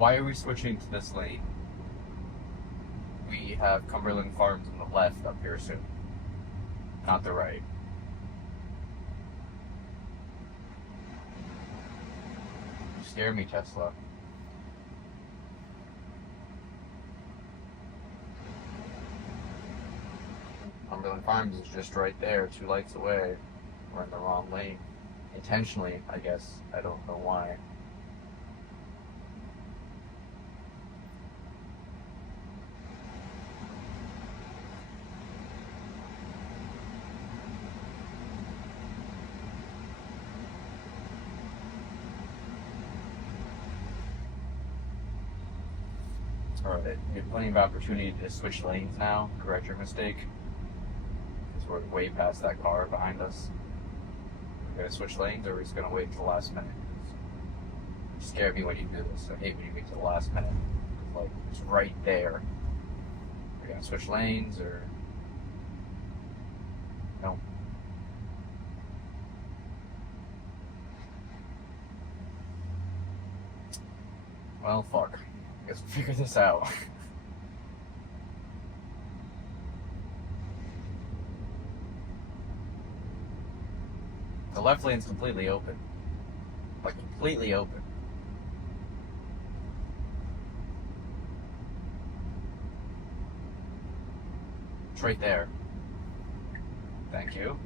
Why are we switching to this lane? We have Cumberland Farms on the left up here soon, not the right. You scare me, Tesla. Cumberland Farms is just right there, 2 lights away. We're in the wrong lane. Intentionally, I guess. I don't know why. Alright, you have plenty of opportunity to switch lanes now, correct your mistake. Because we're way past that car behind us. We're gonna switch lanes, or we're just gonna wait until the last minute. You scare me when you do this. I hate when you wait till the last minute. Like, it's right there. We're gonna switch lanes, or... No. Well, fuck. I guess we'll figure this out. The left lane's completely open. Like, completely open. It's right there. Thank you.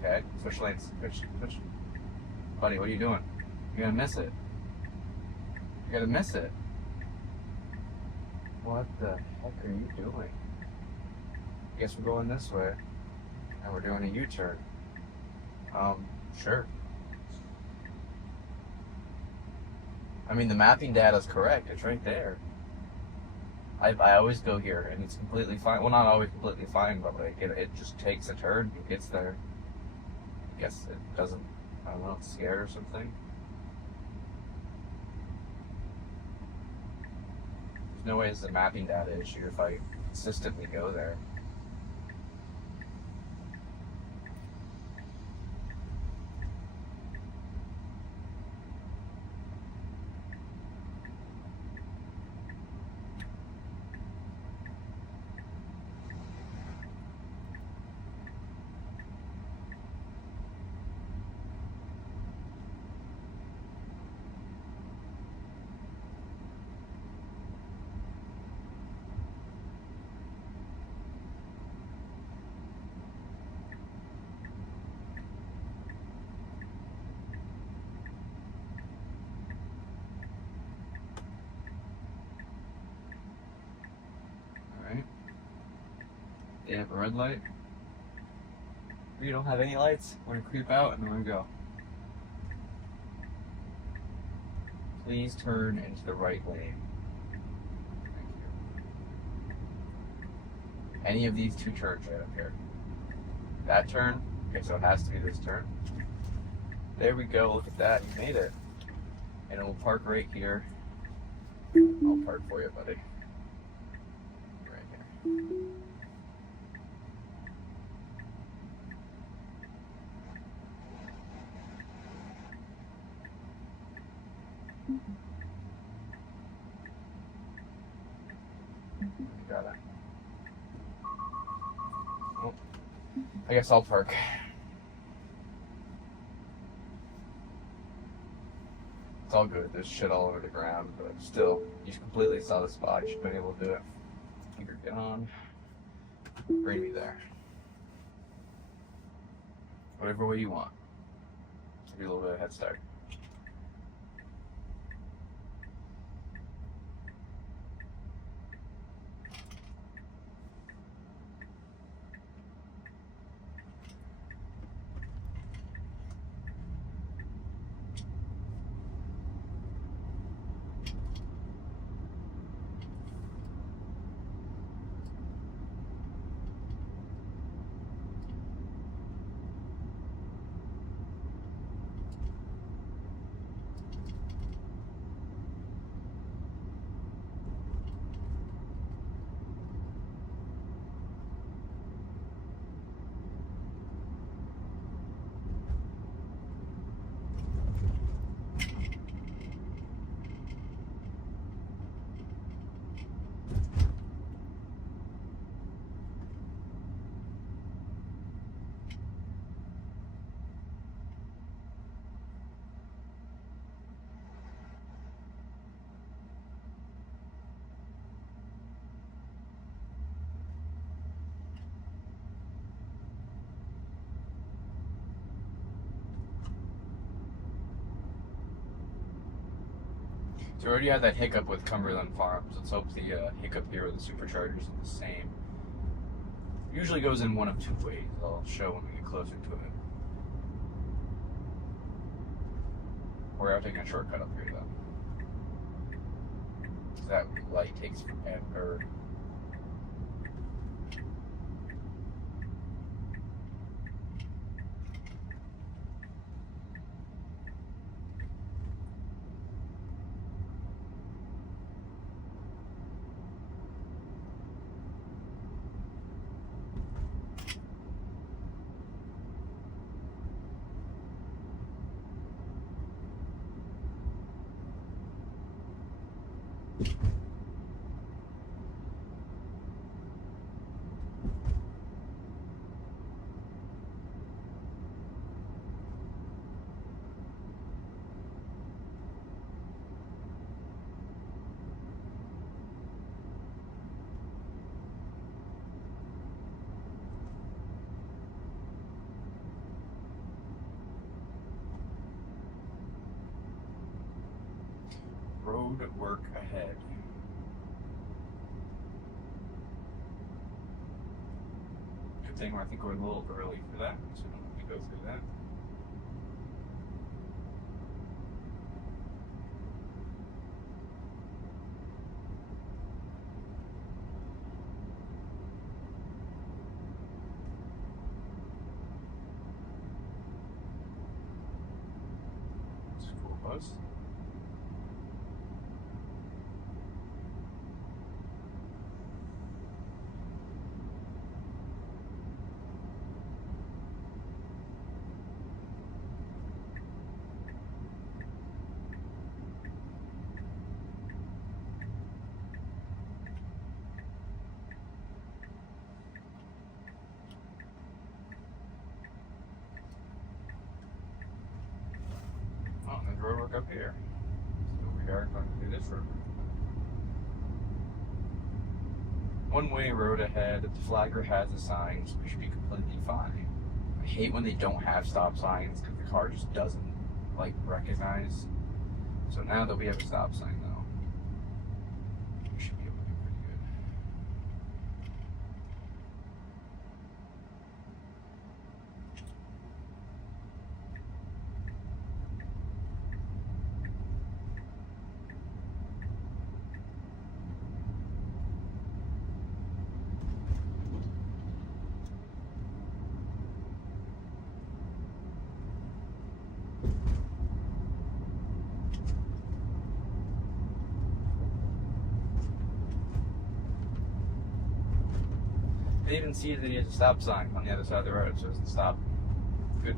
Okay, switch lanes. Switch. Buddy, what are you doing? You're gonna miss it. You're gonna miss it. What the heck are you doing? I guess we're going this way. And we're doing a U-turn. Sure. I mean, the mapping data's correct. It's right there. I always go here, and it's completely fine. Well, not always completely fine, but like it just takes a turn. It gets there. I guess it doesn't. I don't know. It's scared or something. There's no way it's a mapping data issue if I consistently go there. They have a red light. We don't have any lights. We're gonna creep out and then we're gonna go. Please turn into the right lane. Thank you. Any of these 2 turns right up here. That turn. Okay, so it has to be this turn. There we go. Look at that. You made it. And we'll park right here. I'll park for you, buddy. Right here. Got it. Well, I guess I'll park. It's all good. There's shit all over the ground, but still, you completely saw the spot. You should have been able to do it. Keep your get on. Bring me there. Whatever way you want. Give you a little bit of head start. So we already had that hiccup with Cumberland Farms. Let's hope the hiccup here with the superchargers is the same. Usually goes in one of two ways. I'll show when we get closer to it. We're taking a shortcut up here though. That light takes forever. Road work ahead. Good thing I think we're a little early for that, so we don't have to go through that. School bus. Oh, there's road work up here. So we are going to do this road. One-way road ahead. The flagger has a sign, so we should be completely fine. I hate when they don't have stop signs because the car just doesn't like recognize. So now that we have a stop sign though, we should be able to do pretty good. They even see that he has a stop sign on the other side of the road, so it doesn't stop. Good.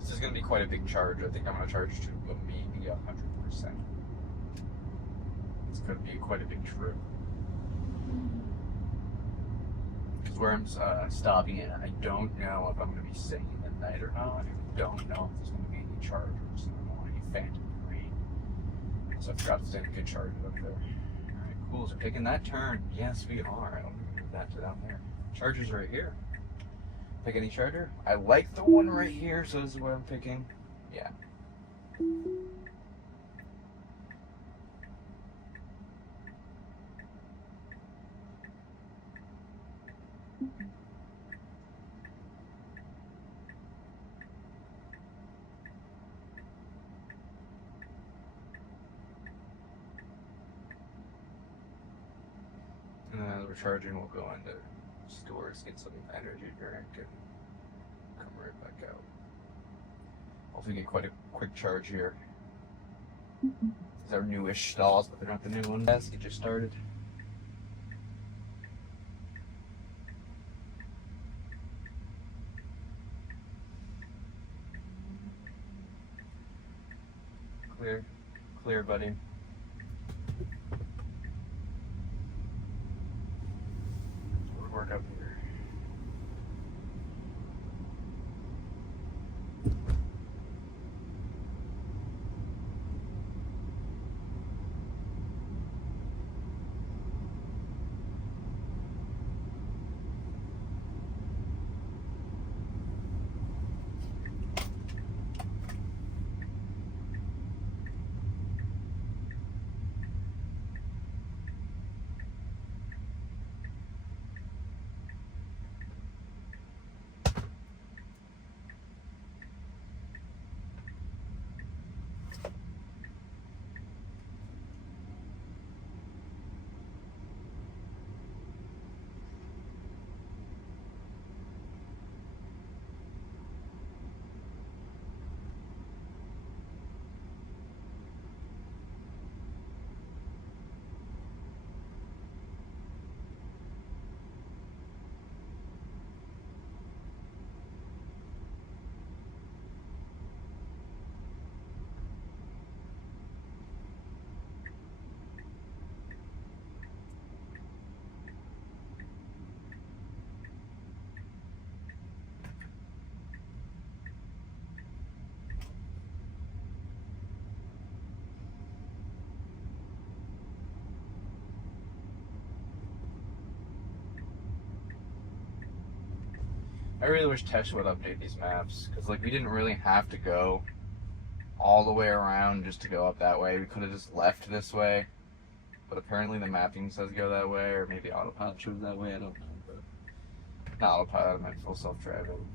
This is going to be quite a big charge. I think I'm going to charge to maybe 100%. It's going to be quite a big trip. Because where I'm stopping at, I don't know if I'm going to be staying the night or not. I don't know if there's going to be any chargers. I don't want any phantom green. So I forgot to send a good charger up there. Alright, cool. So we're taking that turn. Yes, we are. I don't know if that's down there. Charger's right here. Pick any charger? I like the one right here, so this is what I'm picking. Yeah. We're charging, we'll go into stores, get some energy drink, and come right back out. Hopefully get quite a quick charge here. These are newish stalls, but they're not the new ones. Let's get you started. Clear. Clear, buddy. Work up here. I really wish Tesh would update these maps, because like we didn't really have to go all the way around just to go up that way. We could have just left this way, but apparently the mapping says go that way, or maybe Autopilot shows that way, I don't know. But not Autopilot, I meant full self-driving.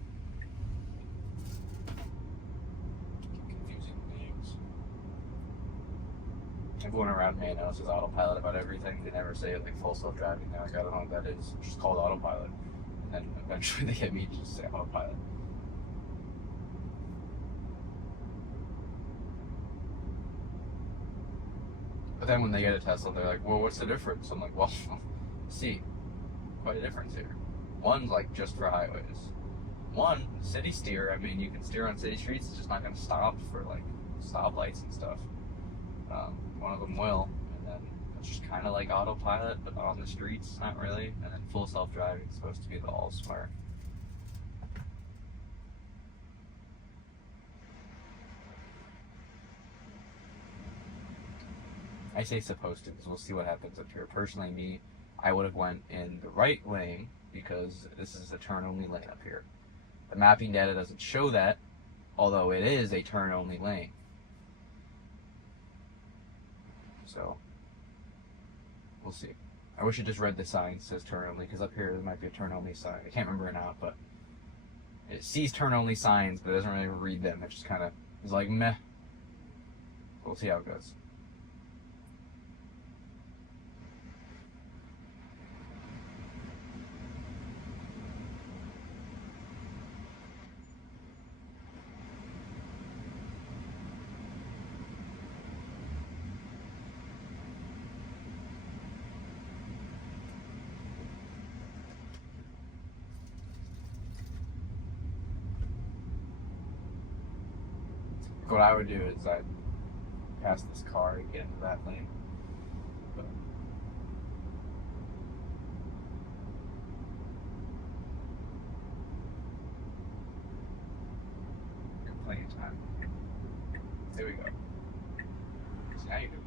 Confusing names. Everyone around me knows says Autopilot about everything. They never say like full self-driving. They're like, I don't know what that is. It's just called Autopilot. And then eventually they get me to just say Autopilot. But then when they get a Tesla, they're like, well, what's the difference? I'm like, well, see, quite a difference here. One's like just for highways. One, city steer, I mean, you can steer on city streets, it's just not going to stop for like stoplights and stuff. One of them will, and then it's just kind of like Autopilot, but on the streets, not really. And then full self-driving is supposed to be the all smart. I say supposed to, because we'll see what happens up here. Personally, me, I would have went in the right lane, because this is a turn-only lane up here. The mapping data doesn't show that, although it is a turn-only lane. So, we'll see. I wish it just read the sign that says turn-only, because up here there might be a turn-only sign. I can't remember it now, but it sees turn-only signs, but it doesn't really read them. It just kind of is like, meh. We'll see how it goes. What I would do is I'd pass this car and get into that lane. But plenty of time. There we go. So now you do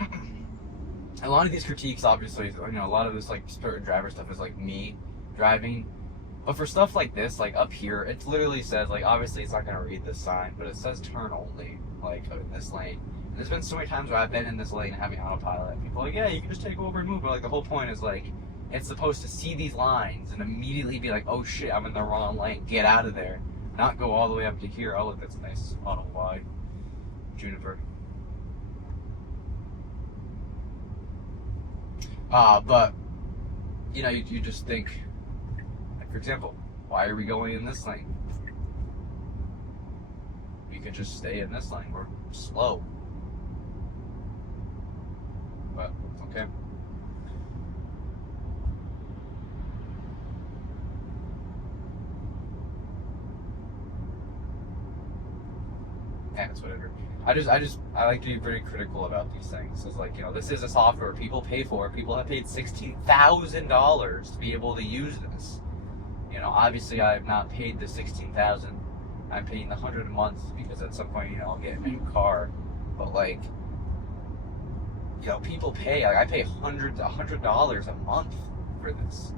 that. A lot of these critiques, obviously, you know, a lot of this like certain driver stuff is like me driving. But for stuff like this, like up here, it literally says, like, obviously it's not going to read this sign, but it says turn only, like, in this lane. And there's been so many times where I've been in this lane having Autopilot, and people are like, yeah, you can just take over and move, but, like, the whole point is, like, it's supposed to see these lines and immediately be like, oh, shit, I'm in the wrong lane, get out of there. Not go all the way up to here. Oh, look, that's a nice auto wide Juniper. But, you know, you just think, like, for example, why are we going in this lane? could just stay in this lane. We're slow. But, okay. And it's whatever. I like to be pretty critical about these things. It's like, this is a software people pay for. People have paid $16,000 to be able to use this. Obviously I have not paid the $16,000. I'm paying the $100 a month because at some point, I'll get a new car. But like, people pay. Like I pay $100 a month for this.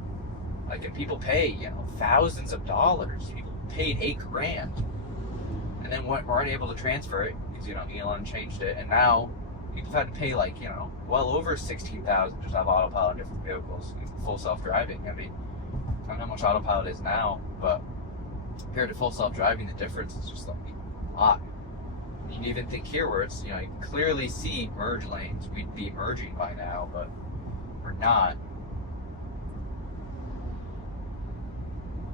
Like, and people pay, thousands of dollars. People paid $8,000, and then weren't able to transfer it because Elon changed it, and now people have had to pay like well over $16,000 just to have autopilot in different vehicles, full self-driving. I mean, I don't know how much autopilot is now, but compared to full self-driving, the difference is just like a lot. You can even think here where it's, you can clearly see merge lanes. We'd be merging by now, but we're not.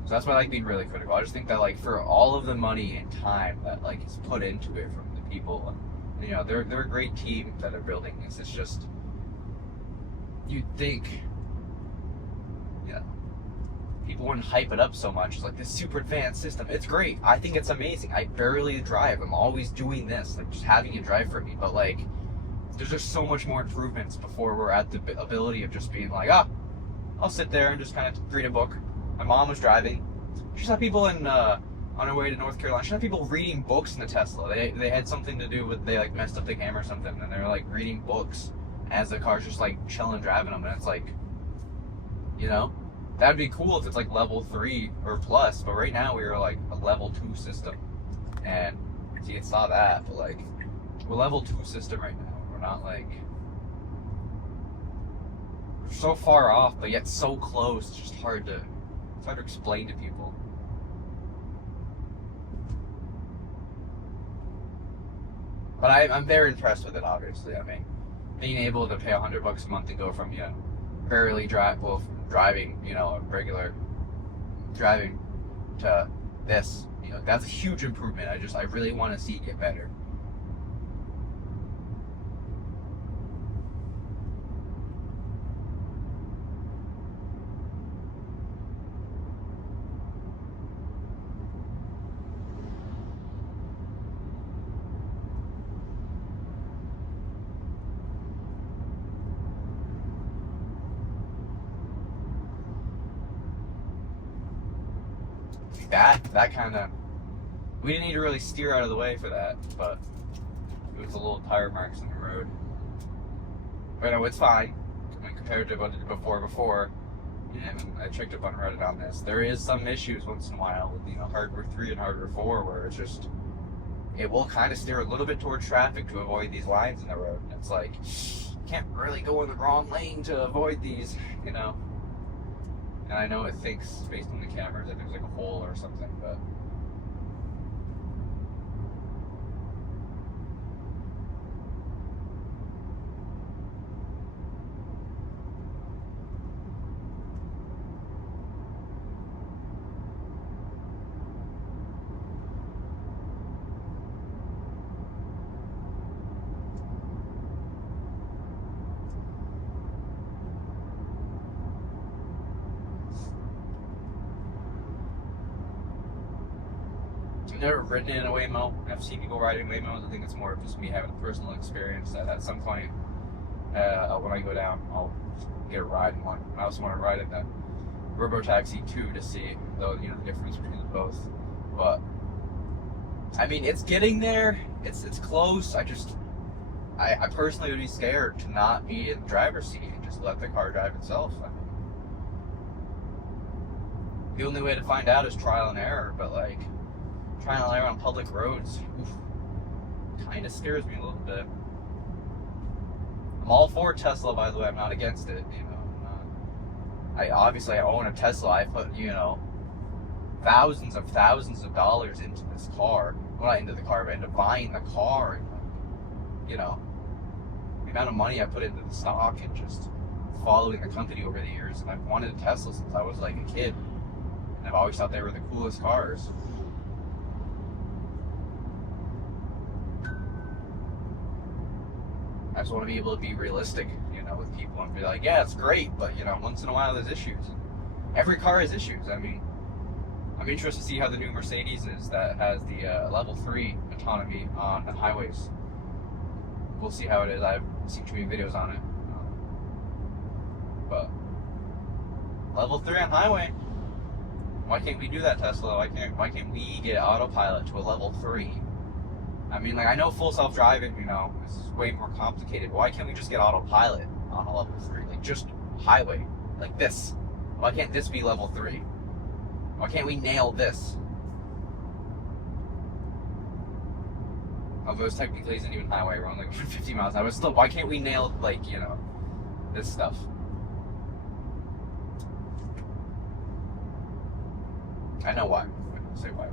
So that's why I like being really critical. I just think that like for all of the money and time that like is put into it from the people, and they're a great team that are building this. It's just, you'd think, people wouldn't hype it up so much. It's like this super advanced system. It's great. I think it's amazing. I barely drive. I'm always doing this, like just having it drive for me. But like, there's just so much more improvements before we're at the ability of just being like, I'll sit there and just kind of read a book. My mom was driving. She saw people on her way to North Carolina. She saw people reading books in the Tesla. They had something to do with, they like messed up the camera or something, and they were like reading books as the car's just like chilling, driving them. And it's like, that'd be cool if it's like level 3 or plus, but right now we are like a level 2 system. And so you saw that, but like, we're level 2 system right now. We're not like, we're so far off, but yet so close. It's just hard to explain to people. But I'm very impressed with it, obviously. I mean, being able to pay $100 a month to go from, barely driving, regular driving to this, that's a huge improvement. I really want to see it get better. That kind of, we didn't need to really steer out of the way for that, but it was a little tire marks in the road. But it's fine. I mean, compared to what I did before, and I checked up on Reddit on this, there is some issues once in a while with hardware 3 and hardware 4 where it's just, it will kind of steer a little bit toward traffic to avoid these lines in the road. And it's like, can't really go in the wrong lane to avoid these, And I know it thinks, based on the cameras, that there's like a hole or something, but... I've never ridden in a Waymo. I've seen people riding Waymos. I think it's more of just me having a personal experience that at some point, when I go down, I'll get a ride in one. I also want to ride in the RoboTaxi 2 to see the difference between the both. But I mean, it's getting there. It's close. I personally would be scared to not be in the driver's seat and just let the car drive itself. I mean, the only way to find out is trial and error. But like, trial and error on public roads kind of scares me a little bit. I'm all for Tesla, by the way. I'm not against it. I own a Tesla. I put thousands of dollars into this car. Well, not into the car, but into buying the car. And the amount of money I put into the stock and just following the company over the years. And I've wanted a Tesla since I was like a kid. And I've always thought they were the coolest cars. I just want to be able to be realistic, with people and be like, yeah, it's great, but, once in a while there's issues. Every car has issues. I mean, I'm interested to see how the new Mercedes is that has the level 3 autonomy on the highways. We'll see how it is. I've seen too many videos on it. But level 3 on highway. Why can't we do that, Tesla? Why can't we get autopilot to a level 3? I mean, I know full self-driving, is way more complicated, but why can't we just get autopilot on a level 3? Just highway, like this. Why can't this be level 3? Why can't we nail this? Although this technically isn't even highway, we're on 50 miles an hour, but still, why can't we nail, this stuff? I know why. I'm going to say why.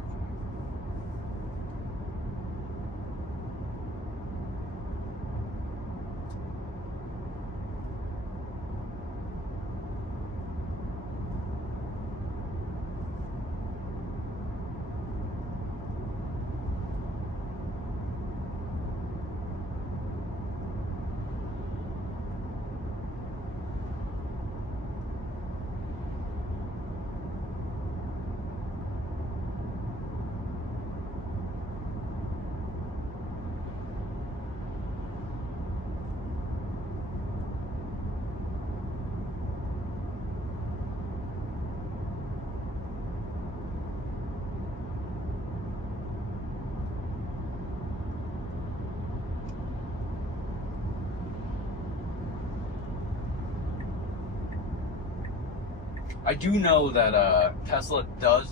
I do know that Tesla does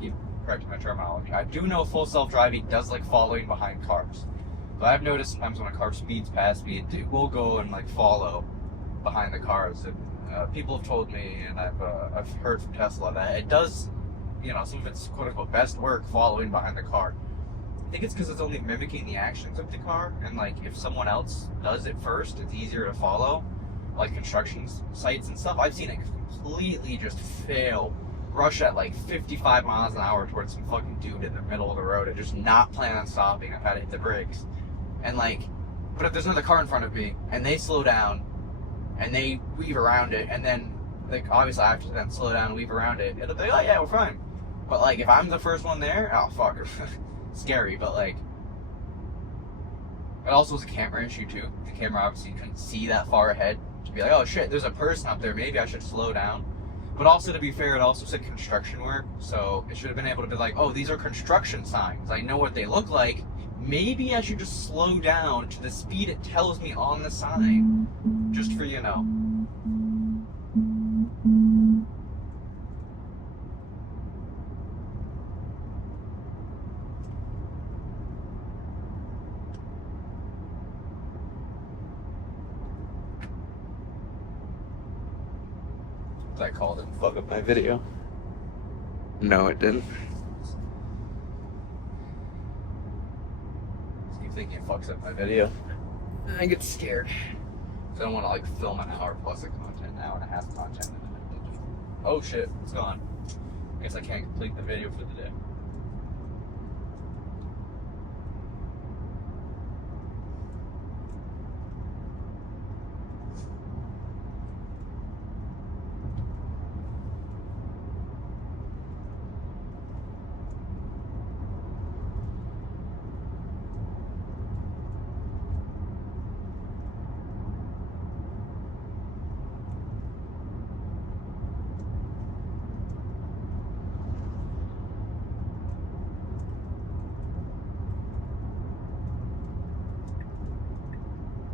keep correcting my terminology. I do know full self-driving does like following behind cars. So I've noticed sometimes when a car speeds past me, it will go and follow behind the cars. And people have told me, and I've heard from Tesla that it does, some of its quote unquote best work following behind the car. I think it's because it's only mimicking the actions of the car, and if someone else does it first, it's easier to follow. Like construction sites and stuff, I've seen it completely just fail, rush at 55 miles an hour towards some fucking dude in the middle of the road and just not plan on stopping. I've had to hit the brakes. And but if there's another car in front of me and they slow down and they weave around it, and then obviously I have to then slow down and weave around it, it'll be oh yeah, we're fine. But if I'm the first one there, oh fuck, scary. But it also was a camera issue too. The camera obviously couldn't see that far ahead to be oh shit, there's a person up there, maybe I should slow down. But also, to be fair, it also said construction work, so it should have been able to be oh, these are construction signs, I know what they look like, maybe I should just slow down to the speed it tells me on the sign, just for I called it and fuck up my video. No, it didn't. Keep thinking it fucks up my video. I get scared. So I don't want to film an hour plus of content, an hour and a half of content. Oh shit, it's gone. I guess I can't complete the video for the day.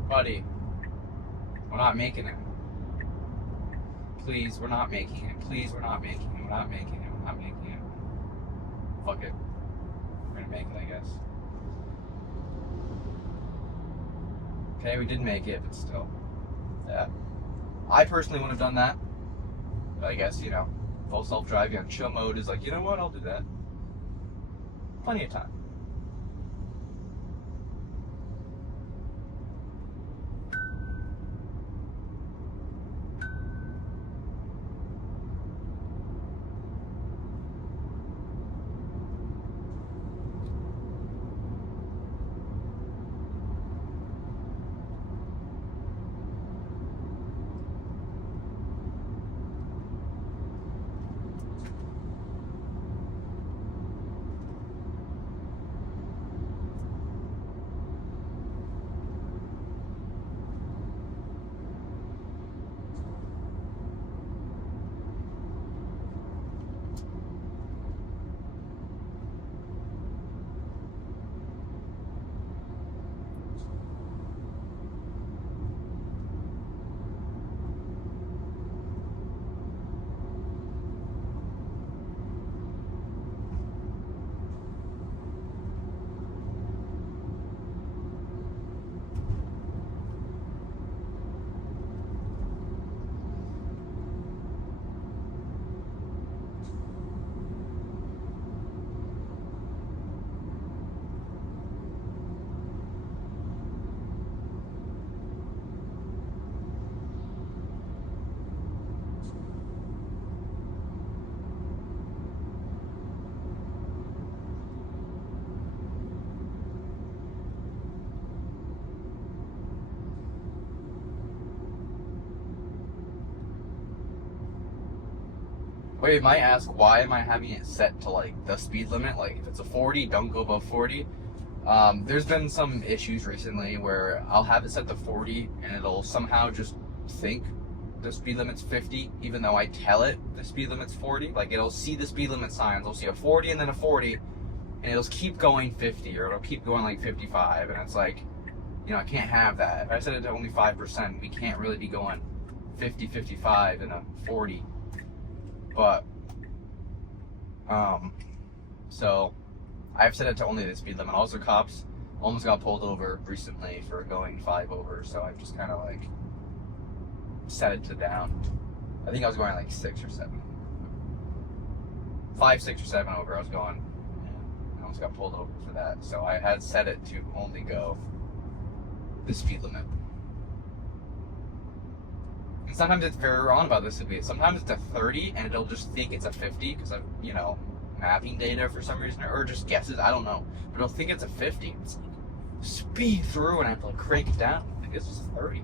Buddy, we're not making it. Please, we're not making it. Please, we're not making it. We're not making it. We're not making it. Fuck it. We're gonna make it, I guess. Okay, we did make it, but still. Yeah. I personally wouldn't have done that. But I guess, full self-driving on chill mode is you know what, I'll do that. Plenty of time. But you might ask, why am I having it set to like the speed limit? Like if it's a 40, don't go above 40. There's been some issues recently where I'll have it set to 40 and it'll somehow just think the speed limit's 50, even though I tell it the speed limit's 40. Like it'll see the speed limit signs, it'll see a 40 and then a 40, and it'll keep going 50, or it'll keep going like 55, and it's like, you know, I can't have that. If I set it to only 5%, we can't really be going 50, 55 and a 40. But, so I've set it to only the speed limit. Also, cops almost got pulled over recently for going 5 over, so I've just kind of like set it to down. I think I was going like 6 or 7. 5, 6, or 7 over I was going. I almost got pulled over for that. So I had set it to only go the speed limit. And sometimes it's very wrong about this. Sometimes it's a 30 and it'll just think it's a 50 because of, you know, mapping data for some reason, or just guesses, I don't know. But it'll think it's a 50. It's like speed through and I have to like crank it down. I think it's just 30.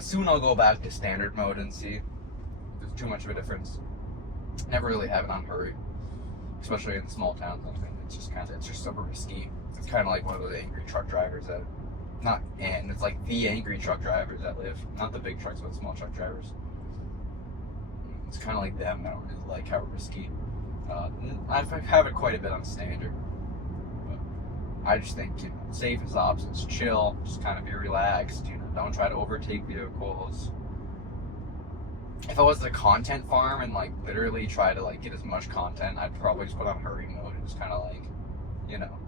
Soon I'll go back to standard mode and see if there's too much of a difference. Never really have it on hurry, especially in small towns. I think it's just so risky. It's kind of like one of those angry truck drivers that, it's like the angry truck drivers that live, not the big trucks, but small truck drivers. It's kind of like them. I don't really like how risky. I have it quite a bit on standard. But I just think, you know, safe as options, chill, just kind of be relaxed, you know. Don't try to overtake vehicles. If I was a content farm and like literally try to like get as much content, I'd probably just put on hurry mode and just kind of like, you know.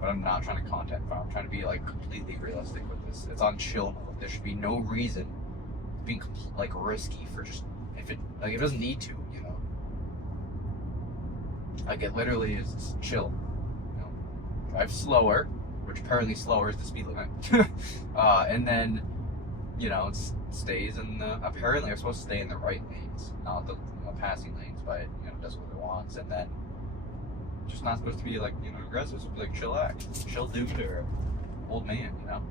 But I'm not trying to content farm. I'm trying to be like completely realistic with this. It's on chill mode. There should be no reason being like risky for just, if it like it doesn't need to, you know. Like it literally is just chill. You know, drive slower, which apparently slower is the speed limit. And then, you know, it stays in the, apparently I'm supposed to stay in the right lanes, not the passing lanes, but it, you know, does what it wants. And then just not supposed to be like, you know, aggressive. It's supposed to be like chill dude or old man, you know.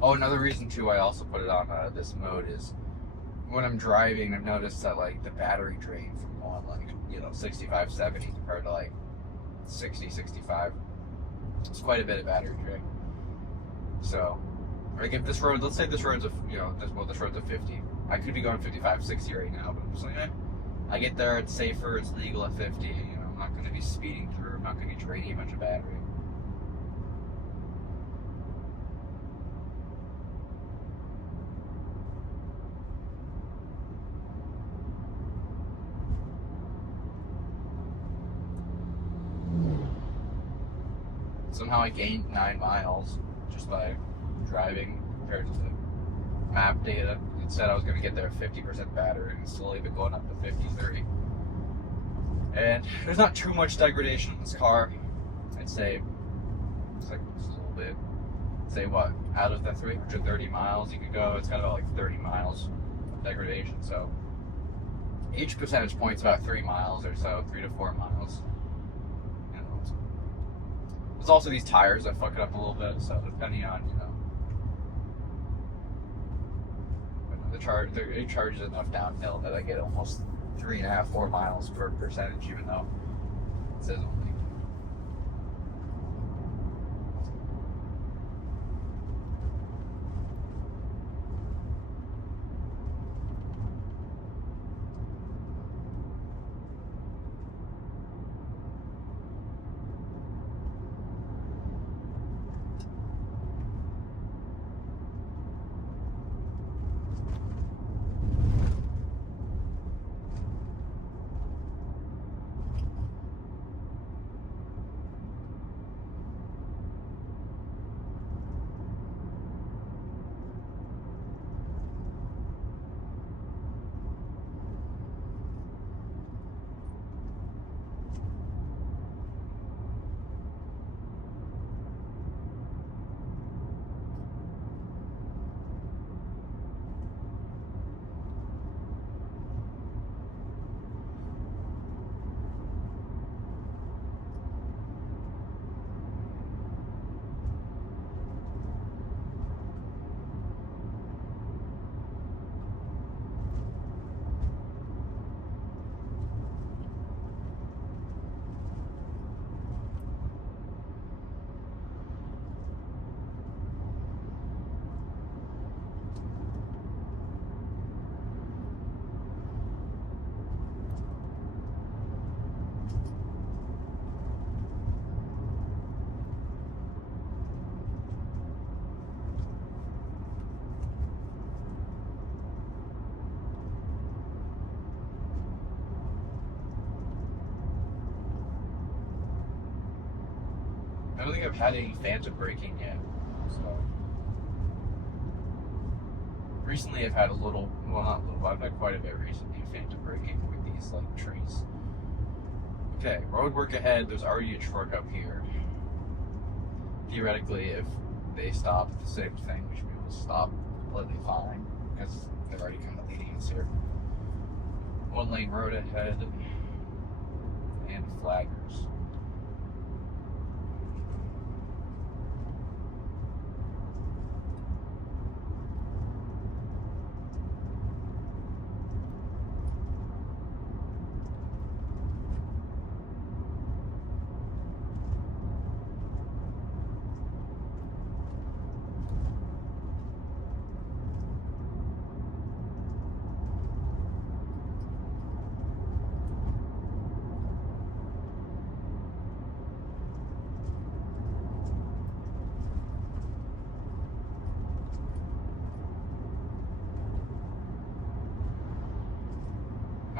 Oh, another reason too I also put it on this mode is when I'm driving, I've noticed that like the battery drain from going like, you know, 65, 70 compared to like 60, 65, it's quite a bit of battery drain. So, like if this road, let's say this road's this road's a 50, I could be going 55, 60 right now, but I'm just like, I get there, it's safer, it's legal at 50, you know, I'm not going to be speeding through, I'm not going to be draining a bunch of battery. Somehow I gained 9 miles just by driving compared to the map data. said I was going to get there 50% battery, and it's slowly been going up to 53. And there's not too much degradation in this car. I'd say it's like just a little bit. Say what? Out of the 330 miles you could go, it's got about like 30 miles of degradation. So each percentage point's about 3 miles or so, 3 to 4 miles. You know, there's also these tires that fuck it up a little bit. So depending on it charges enough downhill that I get almost 3.5, 4 miles per percentage, even though it says only. I don't think I've had any phantom braking yet. So recently I've had a little, well not a little, but I've had quite a bit recently of phantom braking with these like trees. Okay, road work ahead, there's already a truck up here. Theoretically, if they stop at the same thing, we should be able to stop completely fine, because they're already kind of leading us here. 1 lane road ahead, and flaggers.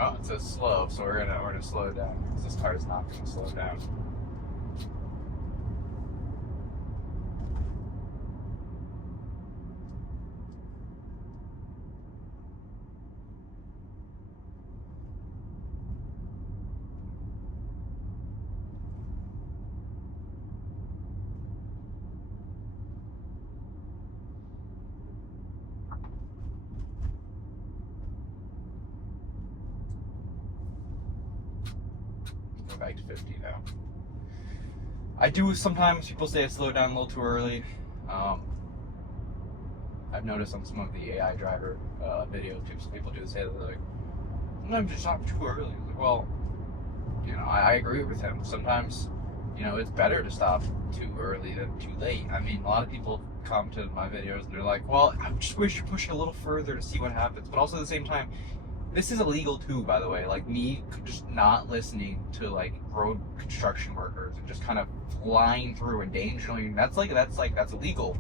Oh, it says slow, so we're gonna slow down because this car is not gonna slow down. Back to 50 now. I do sometimes, people say I slow down a little too early. I've noticed on some of the AI driver videos, some people do say that they're like, sometimes you stop too early. Like, well, I agree with him. Sometimes, it's better to stop too early than too late. I mean, a lot of people come to my videos and they're like, well, I just wish you push it a little further to see what happens. But also at the same time, this is illegal too, by the way. Like me just not listening to like road construction workers and just kind of flying through endangering. That's illegal,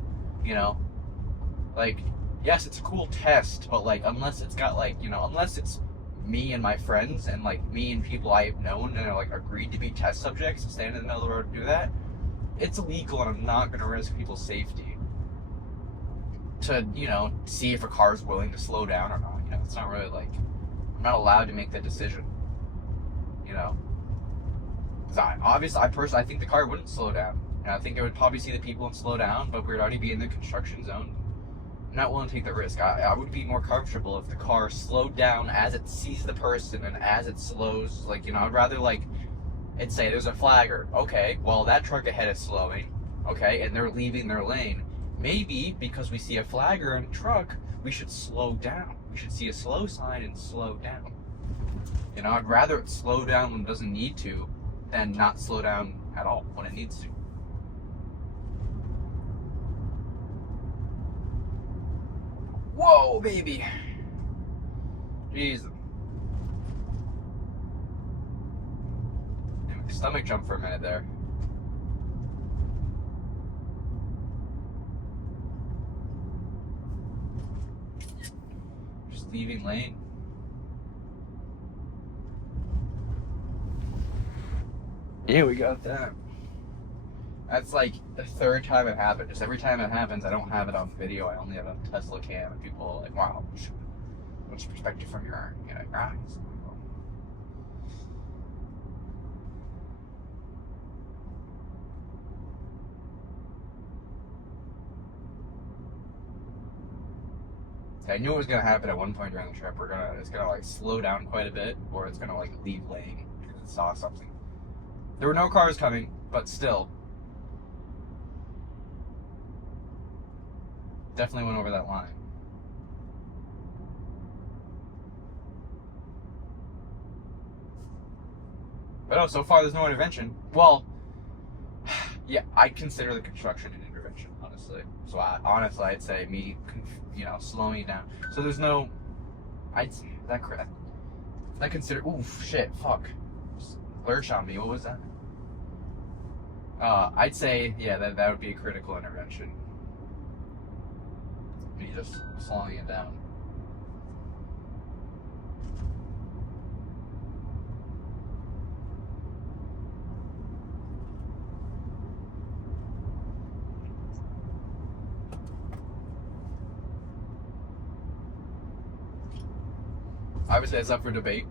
Like, yes, it's a cool test, but like unless it's got like unless it's me and my friends and like me and people I've known and are like agreed to be test subjects and stand in the middle of the road and do that, it's illegal, and I'm not going to risk people's safety. to, see if a car is willing to slow down or not. It's not really like, I'm not allowed to make that decision. Because I think the car wouldn't slow down. And I think it would probably see the people and slow down, but we'd already be in the construction zone. I'm not willing to take the risk. I would be more comfortable if the car slowed down as it sees the person and as it slows. Like, I'd rather, like, it'd say there's a flagger. Okay, well, that truck ahead is slowing. Okay, and they're leaving their lane. Maybe because we see a flagger in a truck, we should slow down. We should see a slow sign and slow down. I'd rather it slow down when it doesn't need to than not slow down at all when it needs to. Whoa, baby. Jeez. My stomach jumped for a minute there. Just leaving lane. Yeah, we got that. That's like the third time it happened. Just every time it happens, I don't have it on video. I only have it on Tesla cam, and people are like, "Wow, what's your perspective from your eyes?" I knew it was gonna happen at one point during the trip. It's gonna like slow down quite a bit, or it's gonna like leave lane because it saw something. There were no cars coming, but still. Definitely went over that line. But so far there's no intervention. Well, yeah, I consider the construction an intervention, honestly. So I'd say me, slowing down. So there's no, that consider. Oof, shit, fuck. Just lurch on me. What was that? I'd say, yeah, that would be a critical intervention. Me just slowing it down. Obviously, it's up for debate,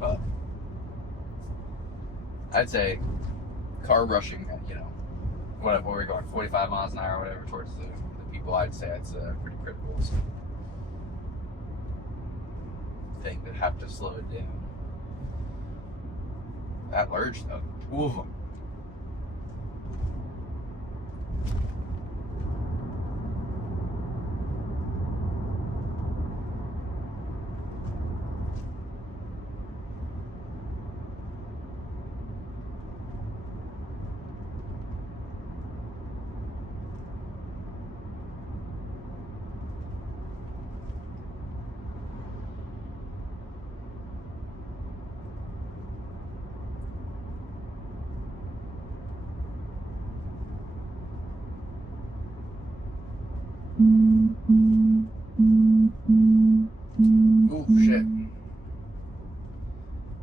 but I'd say car rushing at, what were we going, 45 miles an hour or whatever towards the people, I'd say it's pretty critical thing that have to slow it down. That lurch, though. Ooh. Ooh, shit.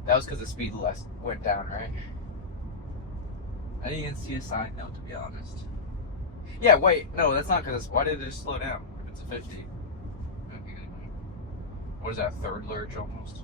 That was because the speed went down, right? I didn't even see a sign, no, to be honest. Yeah, wait, no, that's not because. Why did it just slow down if it's a 50? What is that, third lurch almost?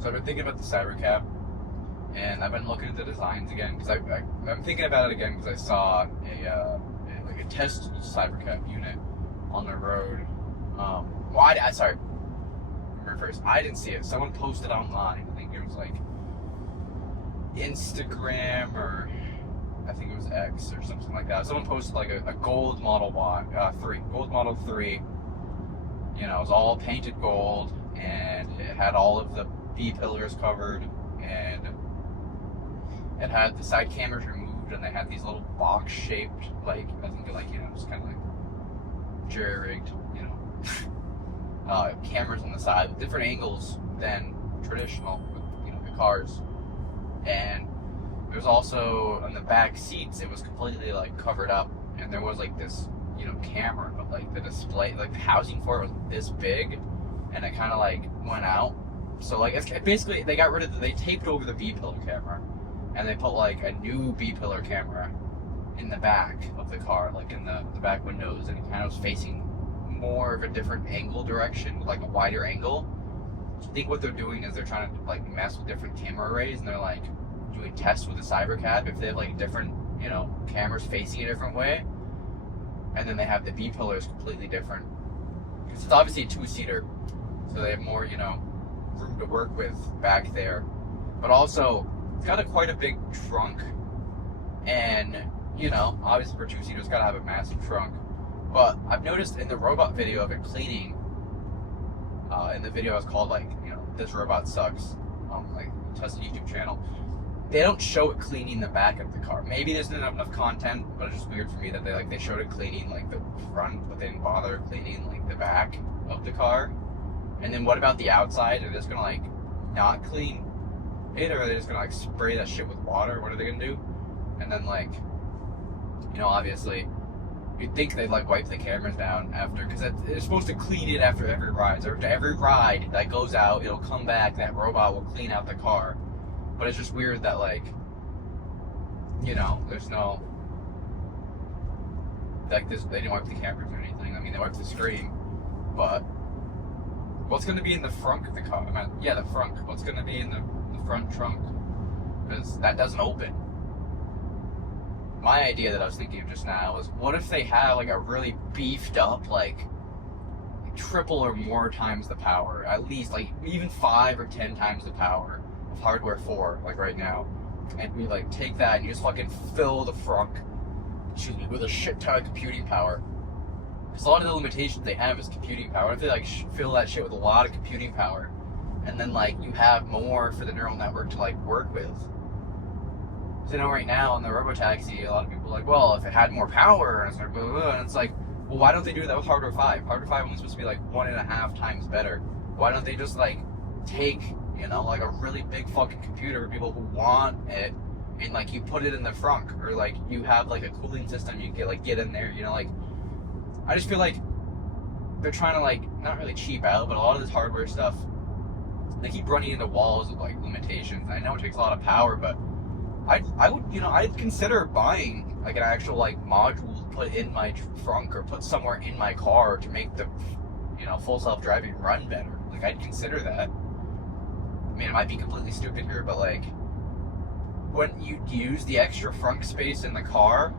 So I've been thinking about the Cybercab, and I've been looking at the designs again because I'm thinking about it again because I saw a test Cybercab unit on the road. Sorry. First, I didn't see it. Someone posted online. I think it was like Instagram or I think it was X or something like that. Someone posted like a gold Model 3. Gold Model 3. You know, it was all painted gold and it had all of the B pillars covered and it had the side cameras removed and they had these little box shaped, like, I think like, you know, just kind of like jerry-rigged, you know, cameras on the side with different angles than traditional, you know, the cars. And there was also on the back seats, it was completely like covered up, and there was like this, you know, camera, but like the display, like the housing for it was this big, and it kind of like went out. So like it's basically they got rid of they taped over the B pillar camera, and they put like a new B pillar camera in the back of the car, like in the back windows, and it kind of was facing more of a different angle direction, like a wider angle. So I think what they're doing is they're trying to like mess with different camera arrays, and they're like doing tests with the Cybercab if they have like different, you know, cameras facing a different way, and then they have the B pillars completely different because it's obviously a two-seater, so they have more, you know, room to work with back there. But also it's got quite a big trunk, and you know, obviously for two-seaters it's got to have a massive trunk. But I've noticed in the robot video of it cleaning, in the video it's called like, you know, This Robot Sucks, like Tesla YouTube channel, they don't show it cleaning the back of the car. Maybe there's not enough content, but it's just weird for me that they showed it cleaning like the front, but they didn't bother cleaning like the back of the car. And then what about the outside? Are they just gonna like not clean it, or are they just gonna like spray that shit with water? What are they gonna do? And then like, you know, obviously you'd think they'd like wipe the cameras down after, because they're supposed to clean it after every ride. So every ride that goes out, it'll come back, that robot will clean out the car. But it's just weird that, like, you know, there's no, like, this, they didn't wipe the cameras or anything. I mean, they wiped the screen, but what's going to be in the front of the car? I mean, yeah, the front. What's going to be in the front trunk? Because that doesn't open. My idea that I was thinking of just now was, what if they had like a really beefed up, like triple or more times the power, at least like even 5 or 10 times the power of hardware 4, like right now, and we like take that and you just fucking fill the frunk, with a shit ton of computing power. Because a lot of the limitations they have is computing power. If they like fill that shit with a lot of computing power, and then like you have more for the neural network to like work with. So, you know, right now in the robotaxi, a lot of people are like, well, if it had more power, and it's like, blah, blah, blah. And it's like, well, why don't they do that with hardware 5? Hardware 5 only supposed to be like 1.5 times better. Why don't they just like take, you know, like a really big fucking computer for people who want it, and like you put it in the frunk, or like you have like a cooling system you can get in there, you know, like, I just feel like they're trying to like, not really cheap out, but a lot of this hardware stuff, they keep running into walls of like limitations. I know it takes a lot of power, but I would, you know, I'd consider buying like an actual like module to put in my trunk or put somewhere in my car to make the, you know, full self-driving run better. Like, I'd consider that. I mean, it might be completely stupid here, but like, when you use the extra frunk space in the car,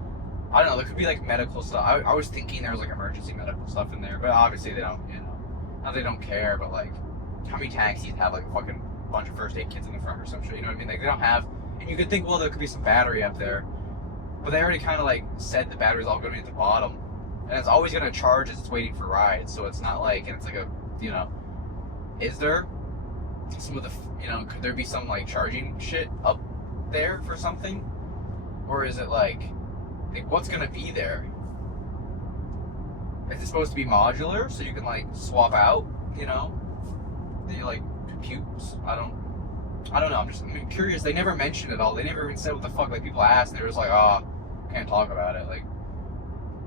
I don't know, there could be like medical stuff. I was thinking there was like emergency medical stuff in there, but obviously they don't, you know, now they don't care. But like, how many taxis have like a fucking bunch of first aid kits in the front or some shit, you know what I mean? Like, they don't have. And you could think, well, there could be some battery up there, but they already kind of like said the battery's all going to be at the bottom, and it's always going to charge as it's waiting for rides. So it's not like, and it's like a, you know, is there some of the, you know, could there be some like charging shit up there for something, or is it like what's going to be there? Is it supposed to be modular so you can like swap out, you know, the like computes? I don't know. I'm curious. They never mentioned it all. They never even said what the fuck. Like, people asked, and they were just like, oh, can't talk about it. Like,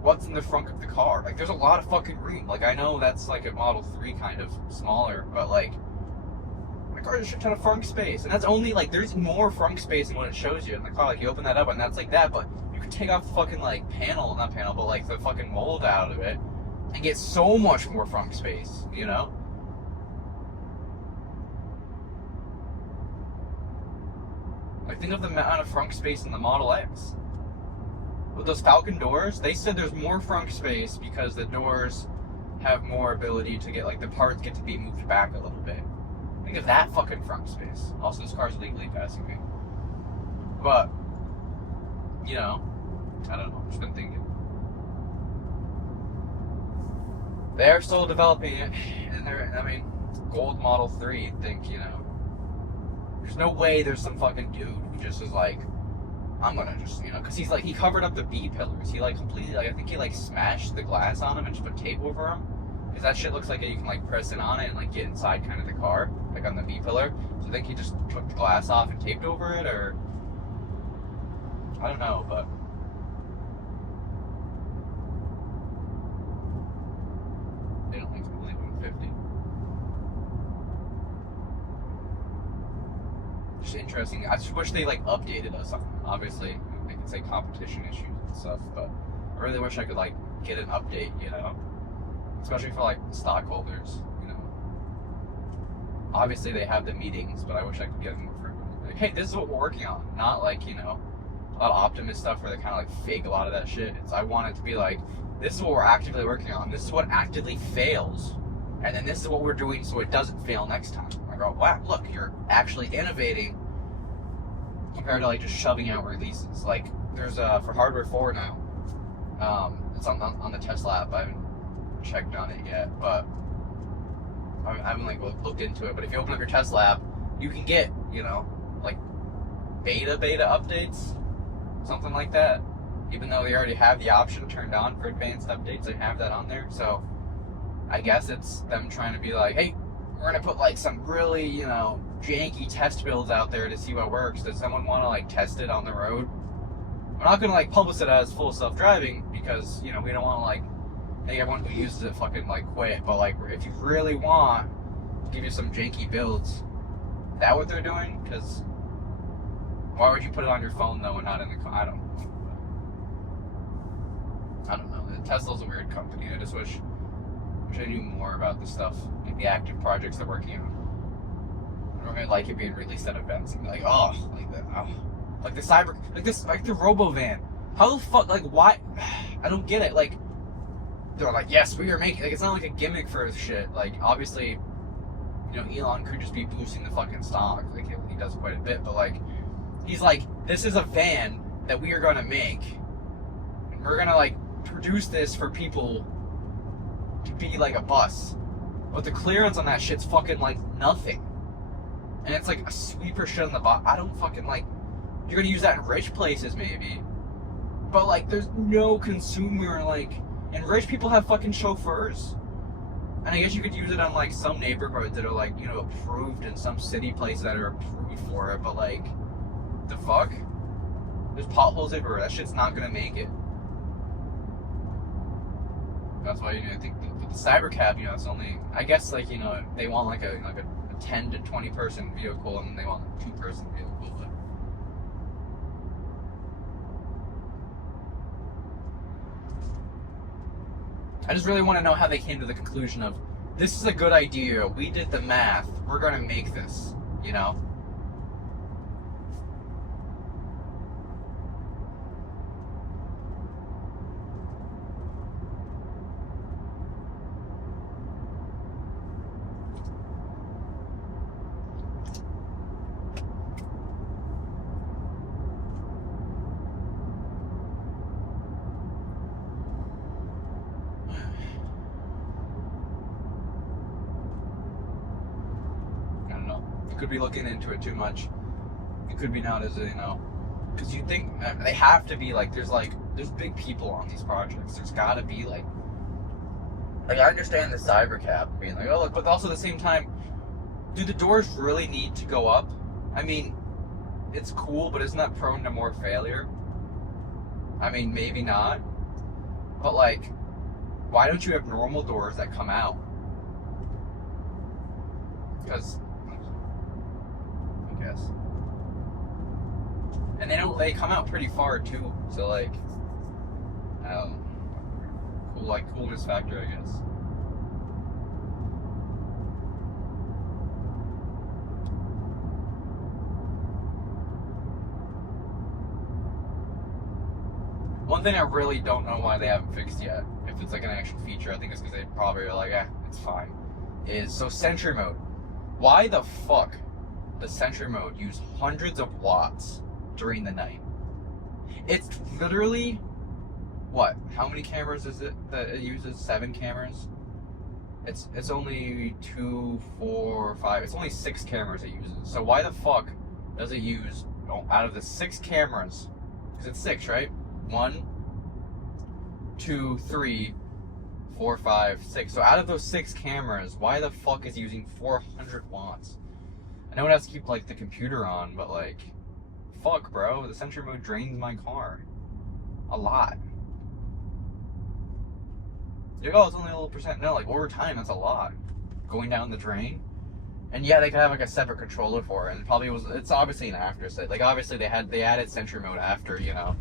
what's in the front of the car? Like, there's a lot of fucking room. Like, I know that's like a Model 3 kind of smaller, but like, my car has a shit ton of frunk space, and that's only like, there's more frunk space than what it shows you in the car. Like, you open that up, and that's like that, but you could take off the fucking like not panel, but like the fucking mold out of it, and get so much more frunk space, you know? Like, think of the amount of frunk space in the Model X. With those Falcon doors, they said there's more frunk space because the doors have more ability to get, like, the parts get to be moved back a little bit. Think of that fucking frunk space. Also, this car's legally passing me. But, you know, I don't know. I've just been thinking. They're still developing it, and gold Model 3, you'd think, you know, there's no way there's some fucking dude who just is like, I'm gonna just, you know, because he's like, he covered up the B pillars. He like completely, like, I think he like smashed the glass on them and just put tape over them. Because that shit looks like you can like press in on it and like get inside kind of the car, like on the B pillar. So I think he just took the glass off and taped over it, or I don't know, but they don't think it's only 150. Just interesting. I just wish they like updated us. Obviously, they could say competition issues and stuff, but I really wish I could like get an update, you know, especially for like stockholders, you know. Obviously, they have the meetings, but I wish I could get more frequently. Like, hey, this is what we're working on. Not like, you know, a lot of Optimus stuff where they kind of like fake a lot of that shit. I want it to be like, this is what we're actively working on. This is what actively fails, and then this is what we're doing so it doesn't fail next time. I go, wow, look, you're actually innovating compared to like just shoving out releases. Like there's for Hardware 4 now. It's on the Tesla app. I haven't checked on it yet, but I haven't like looked into it. But if you open up your Tesla app, you can get, you know, like beta updates, something like that. Even though they already have the option turned on for advanced updates, they have that on there. So I guess it's them trying to be like, hey, we're gonna put like some really, you know, janky test builds out there to see what works. Does someone want to like test it on the road? We're not gonna like publish it as full self-driving because, you know, we don't want to like make everyone who uses it fucking like quit. But like, if you really want to give you some janky builds, is that what they're doing? Because why would you put it on your phone though and not in the car? I don't know. Tesla's a weird company. I just wish I knew more about the stuff, like the active projects they're working on. I don't really like it being released at events and be like, oh, like that, oh. Like the cyber, like this, like the Robo-Van. How the fuck, like why? I don't get it. Like, they're like, yes, we are making, like it's not like a gimmick for shit. Like, obviously, you know, Elon could just be boosting the fucking stock. Like, he does quite a bit, but like, he's like, this is a van that we are gonna make. And we're gonna like produce this for people to be like a bus, but the clearance on that shit's fucking like nothing, and it's like a sweeper shit on the bottom. I don't fucking like. You're gonna use that in rich places maybe, but like there's no consumer like, and rich people have fucking chauffeurs, and I guess you could use it on like some neighborhoods that are like, you know, approved, in some city places that are approved for it, but like the fuck, there's potholes everywhere. That shit's not gonna make it. That's why, you know, I think the Cybercab, you know, it's only, I guess, like, you know, they want like a 10 to 20 person vehicle, and they want a 2-person vehicle. But I just really want to know how they came to the conclusion of, this is a good idea. We did the math. We're gonna make this. You know. Could be looking into it too much. It could be not as, you know, because you think they have to be like, there's big people on these projects. There's got to be like I understand the Cybercab being like, oh look, but also at the same time, do the doors really need to go up? I mean, it's cool, but isn't that prone to more failure? I mean, maybe not, but like, why don't you have normal doors that come out? Because I guess. And they come out pretty far too, so like, cool, like coolness factor, I guess. One thing I really don't know why they haven't fixed yet, if it's like an actual feature, I think it's because they probably are like, it's fine, is so Sentry Mode. Why the fuck does Sentry Mode use hundreds of watts during the night? It's literally, what? How many cameras is it that it uses? 7 cameras? It's only 2, 4, 5. It's only 6 cameras it uses. So why the fuck does it use, out of the 6 cameras, because it's 6, right? 1, 2, 3, 4, 5, 6. So out of those 6 cameras, why the fuck is it using 400 watts? I know it has to keep like the computer on, but like, fuck, bro. The Sentry Mode drains my car a lot. You're like, oh, it's only a little percent. No, like over time, that's a lot going down the drain. And yeah, they could have like a separate controller for it, and probably it's obviously an afterset. Like obviously they added Sentry Mode after, you know,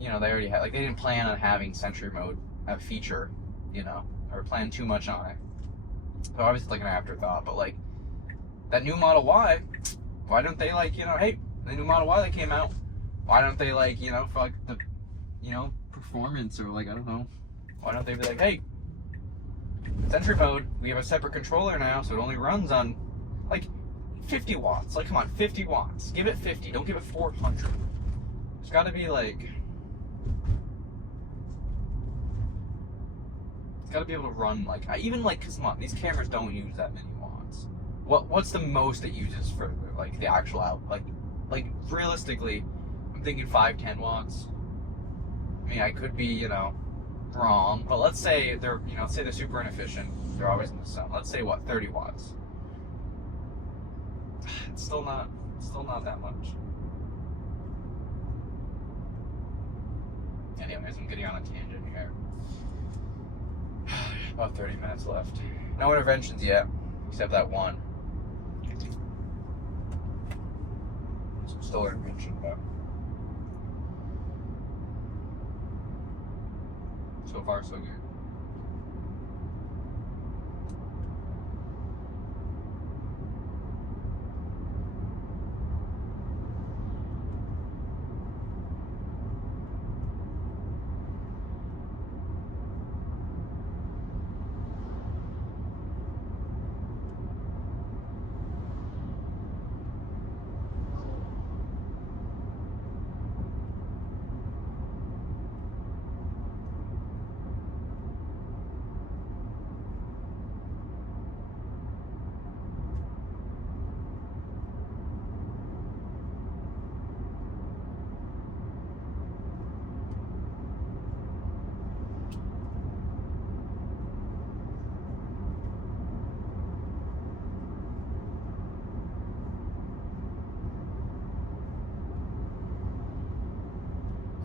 they already had, like, they didn't plan on having Sentry Mode a feature, you know, or plan too much on it. So obviously like an afterthought, but like that new Model Y, why don't they, like, you know, hey, the new Model Y that came out, why don't they, like, you know, for like the, you know, performance, or like, I don't know, why don't they be like, hey, Sentry Mode, we have a separate controller now, so it only runs on like 50 watts. Like, come on, 50 watts. Give it 50, don't give it 400. There's gotta be like, it's gotta be able to run, like, even like, cause come on, these cameras don't use that many watts. What's the most it uses for like the actual out, like realistically, I'm thinking 5-10 watts. I mean, I could be, you know, wrong, but let's say they're, you know, say they're super inefficient, they're always in the sun. Let's say, what, 30 watts. It's still not that much. Anyways, I'm getting on a tangent here. About 30 minutes left. No interventions yet, except that one. Still intervention, but so far so good.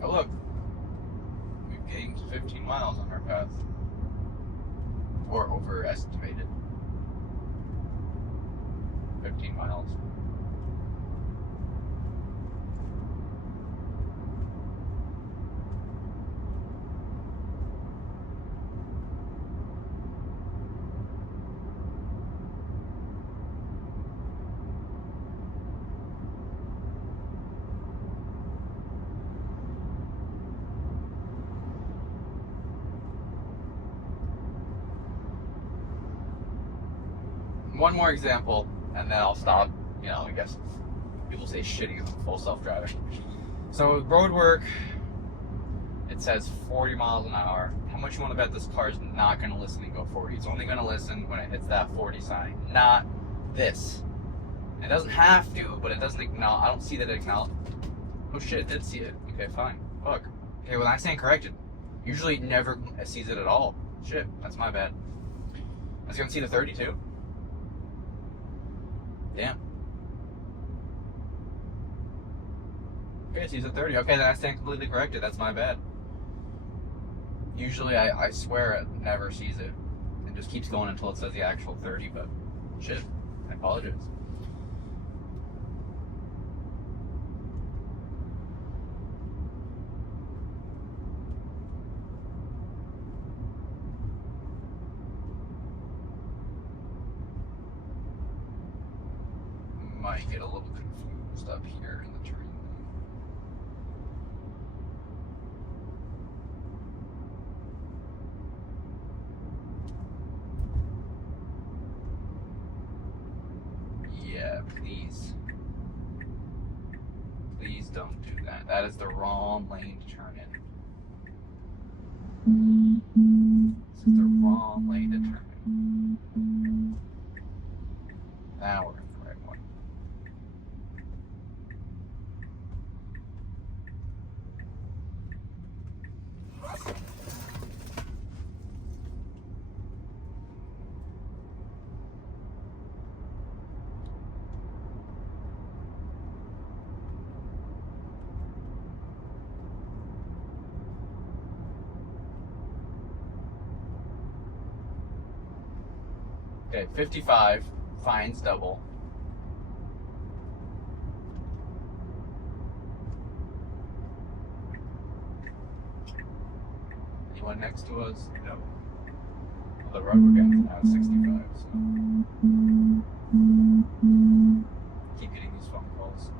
Oh look, we've gained 15 miles on our path, or overestimated 15 miles. One more example, and then I'll stop. You know, I guess people say shitting in full self-driving. So road work, it says 40 miles an hour. How much you want to bet this car is not going to listen and go 40? It's only going to listen when it hits that 40 sign, not this. It doesn't have to, but it doesn't acknowledge. I don't see that it acknowledges. Oh shit, it did see it. Okay, fine. Fuck. Okay, well, I stand corrected. Usually it never sees it at all. Shit, that's my bad. It's going to see the 30 too? Damn. Okay, it sees a 30. Okay, then I stand completely corrected. That's my bad. Usually, I swear it never sees it. It just keeps going until it says the actual 30, but shit. I apologize. Might get a little confused up here in the turn lane. yeah, please. Please don't do that. That is the wrong lane to turn in. This is the wrong lane to turn in. Now we're in the right one. Okay, 55, fines double. Anyone next to us? No. Well, the road we're getting is now 65, so. Keep getting these phone calls.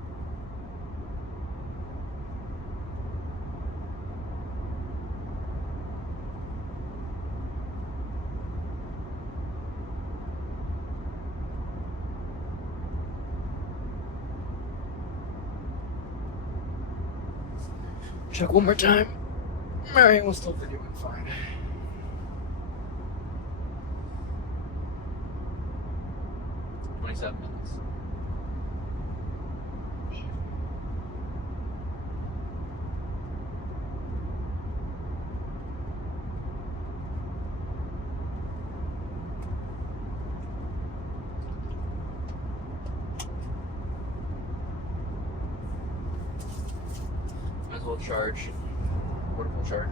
Check one more time. Marion was still videoing fine. $27 minutes. Might as well charge. Portable charger.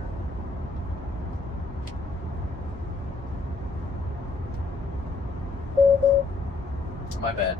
My bad.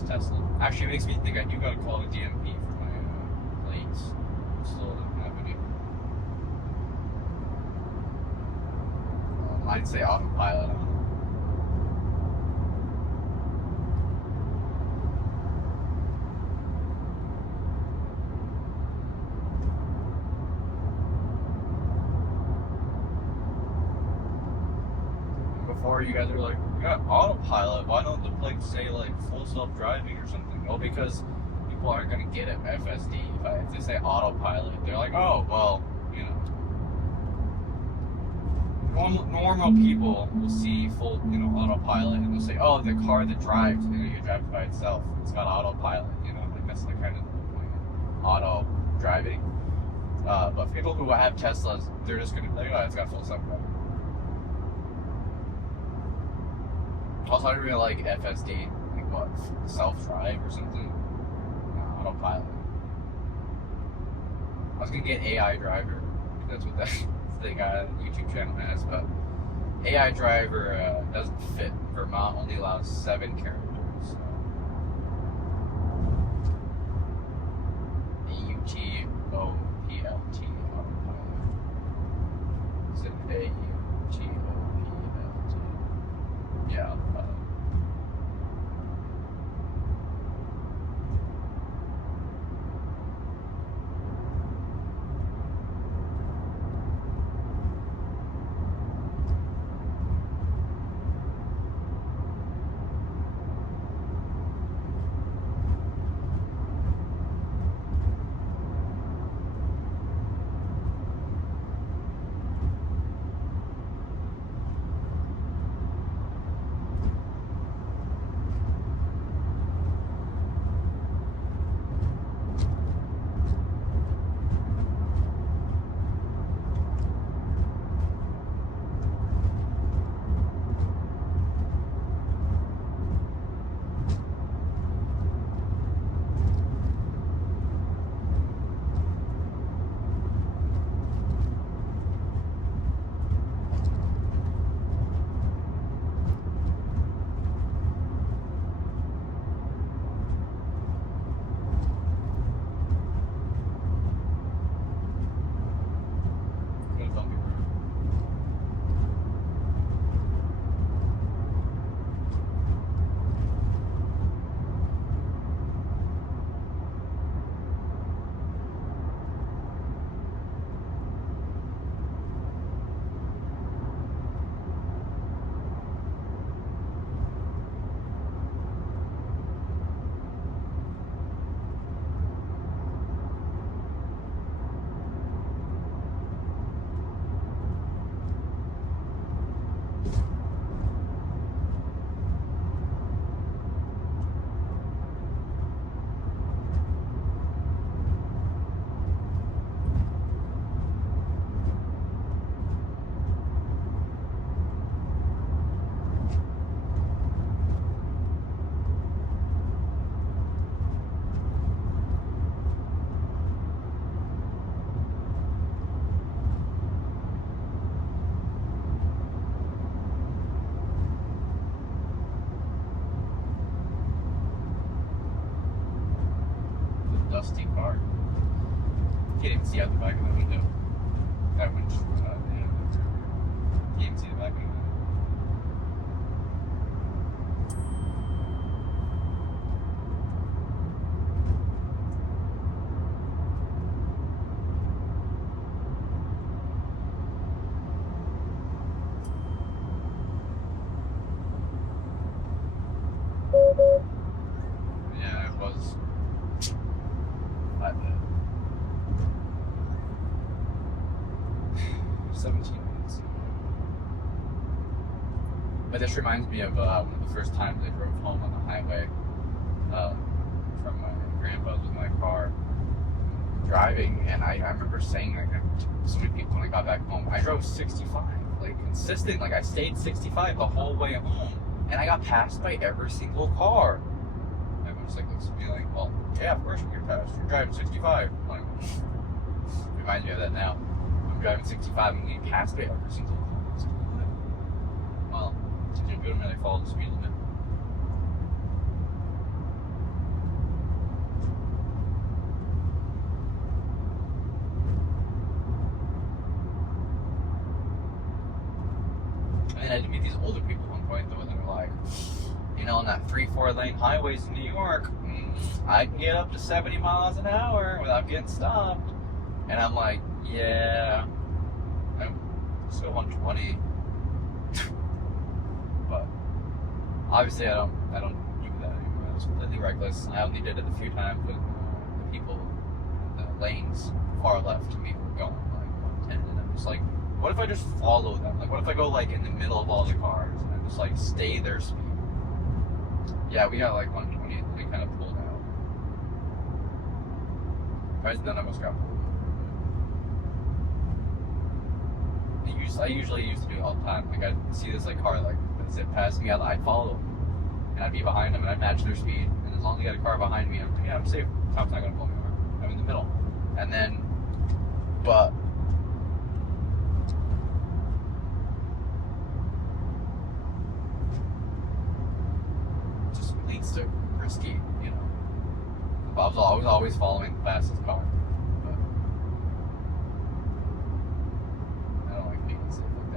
this Tesla. Actually, it makes me think I do gotta call the DMV for my plates. Still doesn't have any. Mine say autopilot on it. Before you guys are like, we got autopilot, why don't the plates say like full self-driving or something? Well, because people aren't going to get it FSD. If they say autopilot, they're like, oh, well, you know. Normal people will see full, you know, autopilot and they'll say, oh, the car that drives, you know, it drives by itself. It's got autopilot, you know, like that's the kind of point. Auto driving. But people who have Teslas, they're just going to be like, oh, it's got full self-driving. Also, I really like FSD, like what, self-drive or something? No, autopilot. I was gonna get AI driver, that's what that thing YouTube channel has, but AI driver doesn't fit. Vermont only allows 7 characters. So. AUTOPLT autopilot. Is it AUTOPLT? Yeah. Dusty car. You can't even see out the back of the window. That winch, yeah. You can't even see the back of the window. Yeah, it was. 17 minutes. But this reminds me of one of the first times I drove home on the highway from my grandpa's with my car driving, and I remember saying like so many people when I got back home, I drove 65, like consistent, like I stayed 65 the whole way home, and I got passed by every single car. My motorcycle looks at me like, well, yeah, of course you get passed. You're driving 65. Like, reminds me of that now. I'm driving 65 and getting passed by every single car. Well, since you're good, I'm going to follow the speed limit. And I had to meet these older people at one point, though, and they were like, you know, on that 3-4 lane highways in New York, I can get up to 70 miles an hour without getting stopped. And I'm like, yeah, I'm still 120. But obviously I don't do that anymore. I was completely reckless. I only did it a few times with the people in the lanes far left to me were going like 110, and I'm just like, what if I just follow them? Like, what if I go like in the middle of all the cars and I just like stay their speed? Yeah, we got like 120 and we kind of pulled out. Guys, none of us got pulled. I usually used to do it all the time. Like, I'd see this like car like zip past me, I'd follow them, and I'd be behind them, and I'd match their speed. And as long as you got a car behind me, I'm safe. Cop's not gonna pull me over. I'm in the middle. And then, but it just leads to risky, you know. I was always following the fastest car.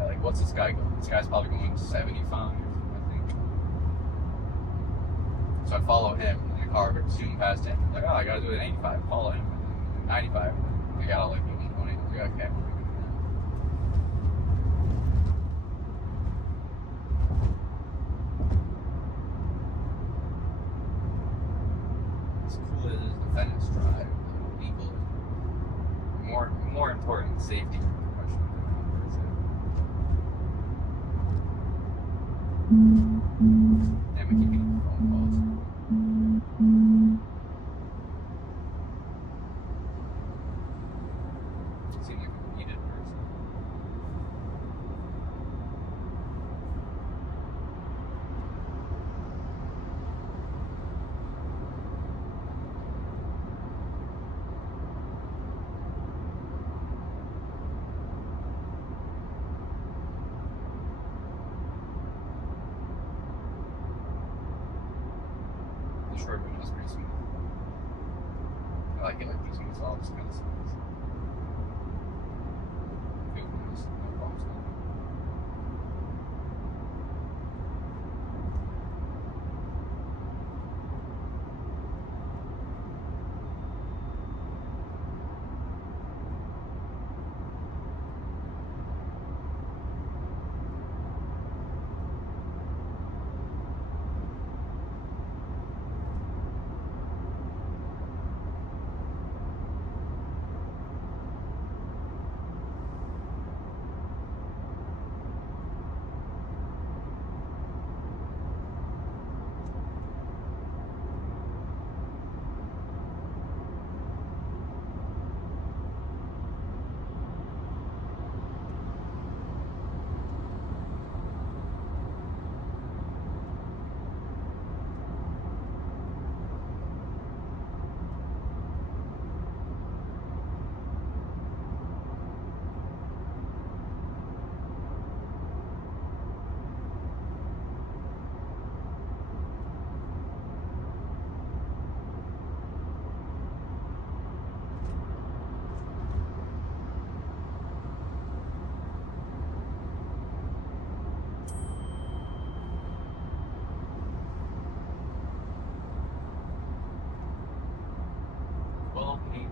Like, what's this guy going? This guy's probably going 75, I think. So I follow him, and the car would zoom past him. Like, oh, I gotta do it at 85. Follow him, and then 95. I gotta like do 120. I was like, okay, we're good now. As cool as the Venice drive, legal, more important safety. And we keep getting phone calls. Seem like a needed person. The short one was pretty smooth. I like it like this one, it's all just kind of smooth. Feels nice, no bumps on it.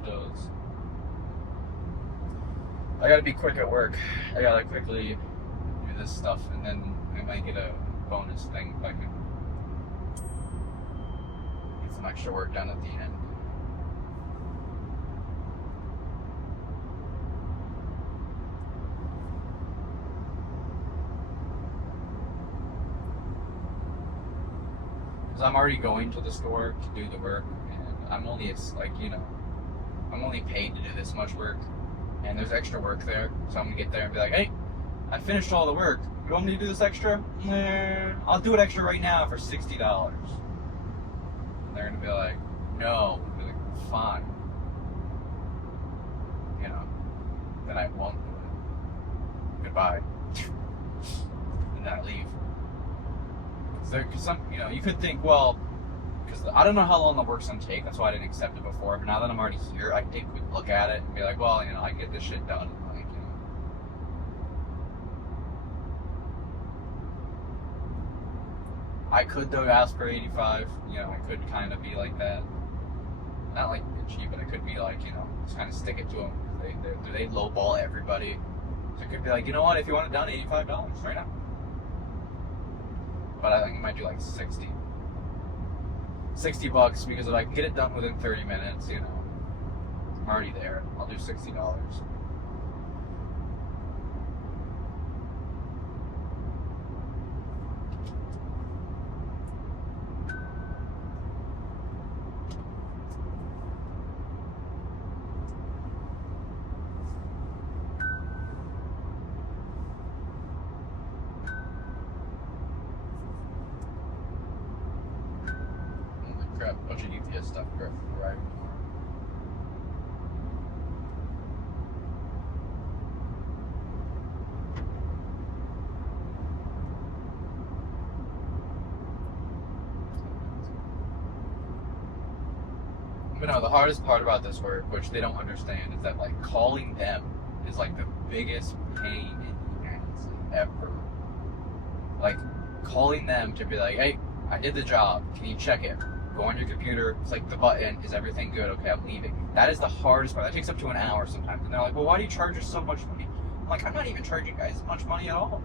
Those. I gotta be quick at work. I gotta quickly do this stuff, and then I might get a bonus thing if I can get some extra work done at the end. Because I'm already going to the store to do the work, and I'm only, like, you know, I'm only paid to do this much work, and there's extra work there, so I'm gonna get there and be like, hey, I finished all the work. You want me to do this extra? I'll do it extra right now for $60. And they're gonna be like, no. I'll be like, fine. You know, then I won't do it. Goodbye. And then I leave. Because some, you know, you could think, well, because I don't know how long the work's gonna take, that's why I didn't accept it before, but now that I'm already here, I can take a quick look at it and be like, well, you know, I can get this shit done in like, you know, I could though ask for 85. You know, I could kind of be like that. Not like bitchy, but I could be like, you know, just kind of stick it to them. They lowball everybody. So I could be like, you know what, if you want it done, $85 right now. But I think I might do like 60. $60 because if I can get it done within 30 minutes, you know, I'm already there. I'll do $60. Crap, a bunch of UPS stuff arriving tomorrow. But no, the hardest part about this work, which they don't understand, is that like calling them is like the biggest pain in the ass ever. Like calling them to be like, hey, I did the job, can you check it? Go on your computer, click the button, is everything good? Okay, I'm leaving. That is the hardest part. That takes up to an hour sometimes. And they're like, well, why do you charge us so much money? I'm like, I'm not even charging you guys much money at all.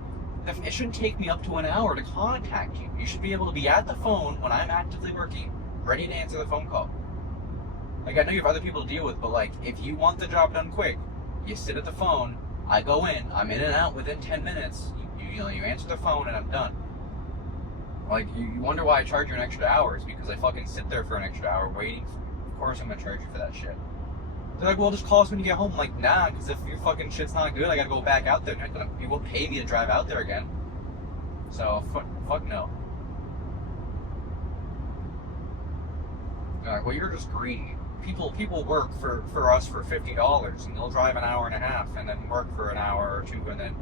It shouldn't take me up to an hour to contact you. You should be able to be at the phone when I'm actively working, ready to answer the phone call. Like, I know you have other people to deal with, but like, if you want the job done quick, you sit at the phone, I go in, I'm in and out within 10 minutes, you answer the phone and I'm done. Like, you wonder why I charge you an extra hour, is because I fucking sit there for an extra hour waiting for you. Of course I'm gonna charge you for that shit. They're like, well, just call us when you get home. I'm like, nah, because if your fucking shit's not good, I gotta go back out there. You will pay me to drive out there again. So, fuck no. They're like, well, you're just greedy. People work for us for $50 and they'll drive an hour and a half and then work for an hour or two and then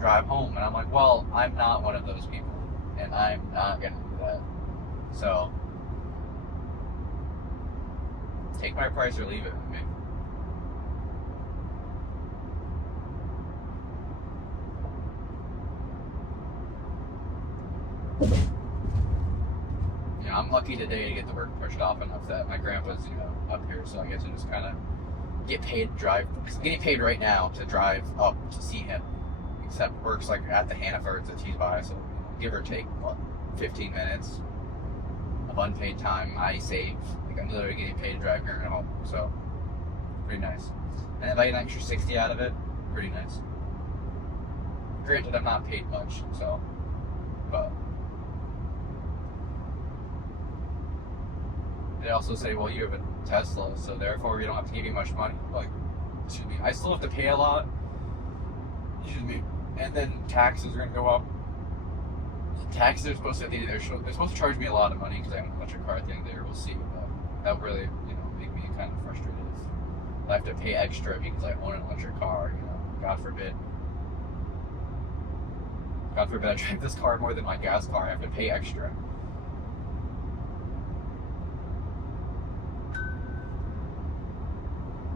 drive home. And I'm like, well, I'm not one of those people. And I'm not gonna do that. So take my price or leave it with me. You know, I'm lucky today to get the work pushed off enough that my grandpa's, you know, up here, so I get to just kind of get paid to drive. Because I'm getting paid right now to drive up to see him. Except work's like at the Hannafords that he's by, so give or take, what, 15 minutes of unpaid time I save. Like, I'm literally getting paid to drive here and home, so pretty nice. And if I get an extra 60 out of it, pretty nice. Granted, I'm not paid much, so, but they also say, well, you have a Tesla, so therefore we don't have to give you much money. Like, excuse me, I still have to pay a lot, excuse me, and then taxes are gonna go up. Taxes are supposed to, they're supposed to charge me a lot of money because I own an electric car at the end of the year. We'll see, but that would really, you know, make me kind of frustrated. I have to pay extra because I own an electric car, you know, God forbid. God forbid I drive this car more than my gas car, I have to pay extra.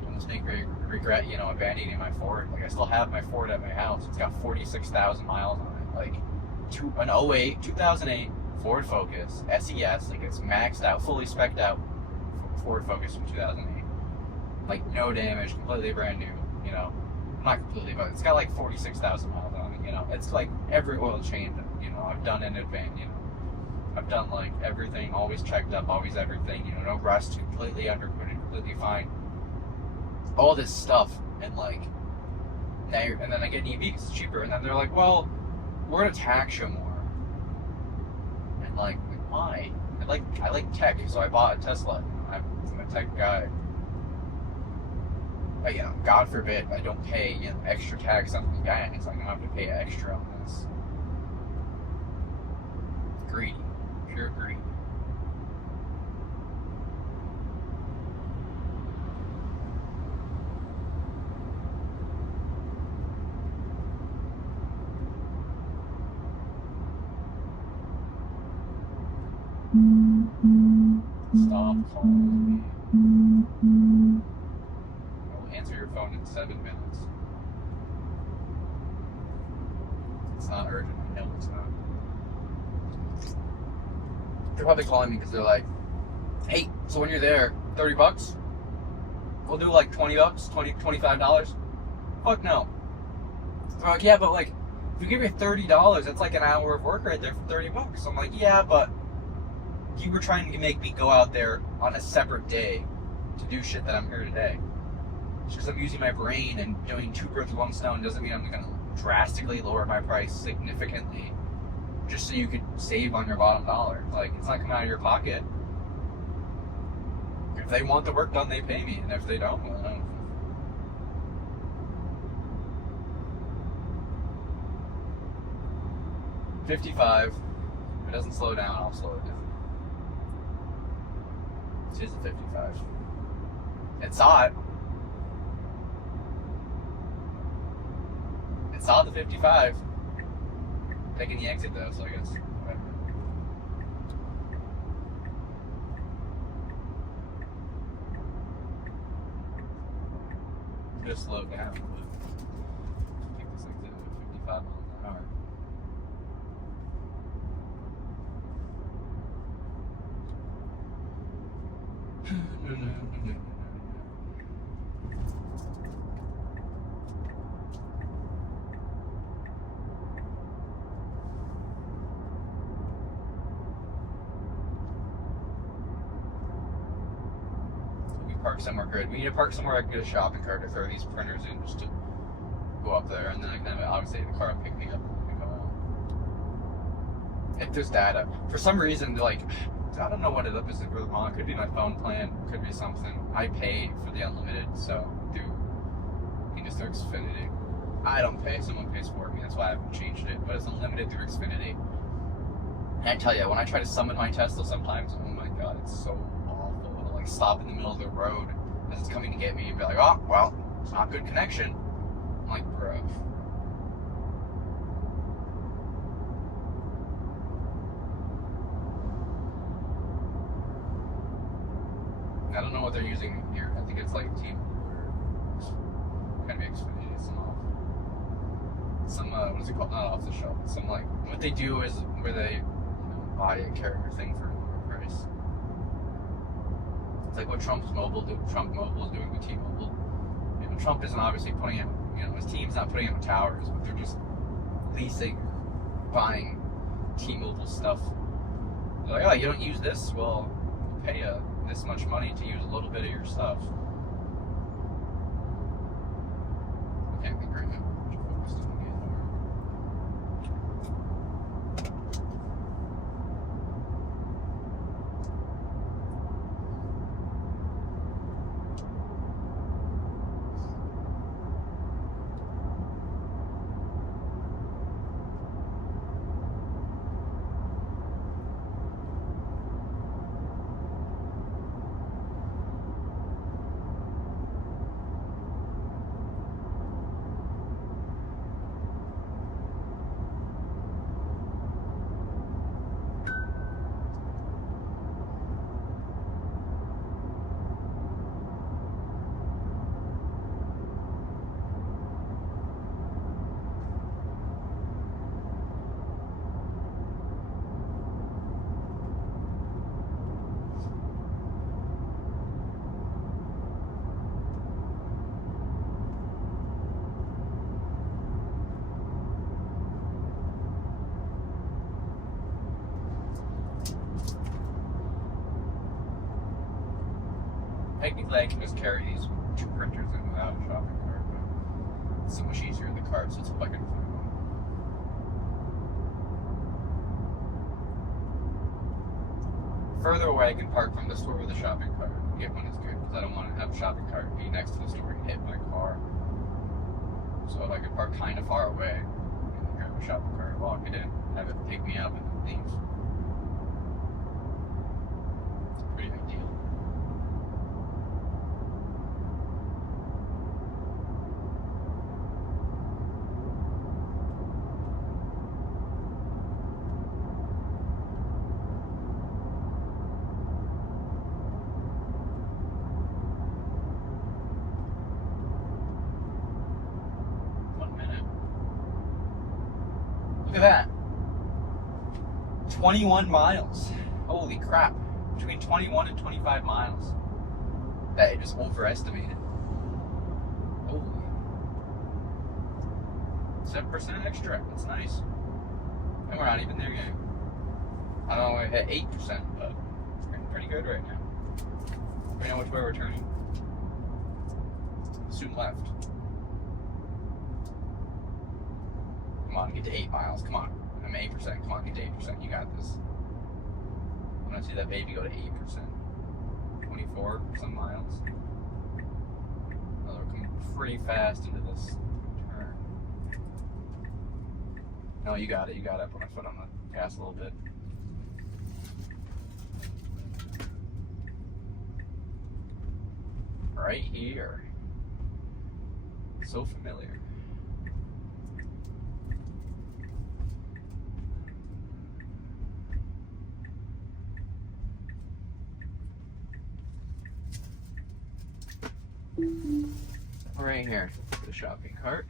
I almost make me regret, you know, abandoning my Ford. Like, I still have my Ford at my house. It's got 46,000 miles on it. Like, an 2008 Ford Focus SES, like, it's maxed out, fully spec'd out Ford Focus from 2008. Like, no damage, completely brand new, you know. Not completely, but it's got like 46,000 miles on it, you know. It's like every oil change, you know, I've done in advance, you know. I've done like everything, always checked up, always everything, you know, no rust, completely undercoated, completely fine. All this stuff, and like, and then I get an EV because it's cheaper, and then they're like, well, we're gonna tax you more. And like, why? I like tech, so I bought a Tesla. I'm a tech guy. But, you know, God forbid I don't pay, you know, extra tax on the gas. It's like I'm gonna have to pay extra on this. Greedy, pure greed. Stop calling me. I will answer your phone in 7 minutes. It's not urgent. I know it's not. they're probably calling me because they're like, hey, so when you're there, $30? We'll do like $20, $25. Fuck no. They're like, yeah, but like, if you give me $30, that's like an hour of work right there for $30. I'm like, yeah, but you were trying to make me go out there on a separate day to do shit that I'm here today. Just because I'm using my brain and doing 2 birds with 1 stone doesn't mean I'm going to drastically lower my price significantly just so you could save on your bottom dollar. Like, it's not coming out of your pocket. If they want the work done, they pay me, and if they don't, well, I don't. 55. If it doesn't slow down, I'll slow it down. This is a 55. It saw it. It saw the 55. Taking the exit though, so I guess whatever. Just slow down. Take this exit at 55 miles an hour. Park somewhere good. We need to park somewhere I can get a shopping cart to throw these printers in just to go up there, and then I can have it obviously in the car and pick me up and go out. If there's data. For some reason, like, I don't know what it is for the mall. It could be my phone plan, could be something. I pay for the unlimited, so you can just through Xfinity. I don't pay, someone pays for me, that's why I haven't changed it, but it's unlimited through Xfinity. And I tell you, when I try to summon my Tesla sometimes, oh my god, it's so awful. It'll like stop in the middle of the road as it's coming to get me and be like, oh, well, it's not good connection. I'm like, bro. I don't know what they're using here. I think it's like Team or kind of Xfinity, some what is it called? Not off the shelf. Some like what they do is where they buy a carrier thing for a lower price. It's like what Trump Mobile is doing with T-Mobile. Trump isn't obviously putting in, his team's not putting in towers, but they're just leasing, buying T-Mobile stuff. They're like, oh, you don't use this? Well, we'll pay this much money to use a little bit of your stuff. I can't think right now. Technically, I can just carry these 2 printers in without a shopping cart, but it's so much easier in the cart, so it's plug and play. Further away, I can park from the store with a shopping cart. Get one is good, because I don't want to have a shopping cart be next to the store and hit my car. So if I could park kind of far away, and then grab a shopping cart, walk it in, have it pick me up, and then leave. It's a pretty big deal. Look at that. 21 miles. Holy crap. Between 21 and 25 miles. That just overestimated. Holy. 7% extra. That's nice. And we're not even there yet. I don't know, we're at 8%, but it's pretty good right now. We know which way we're turning. Soon left. Come on, get to 8 miles. Come on. I'm 8%. Come on, get to 8%. You got this. I want to see that baby go to 8%. 24 some miles. Oh, we're coming pretty fast into this turn. No, you got it. You got it. Put my foot on the gas a little bit. Right here. So familiar. Right here, the shopping cart.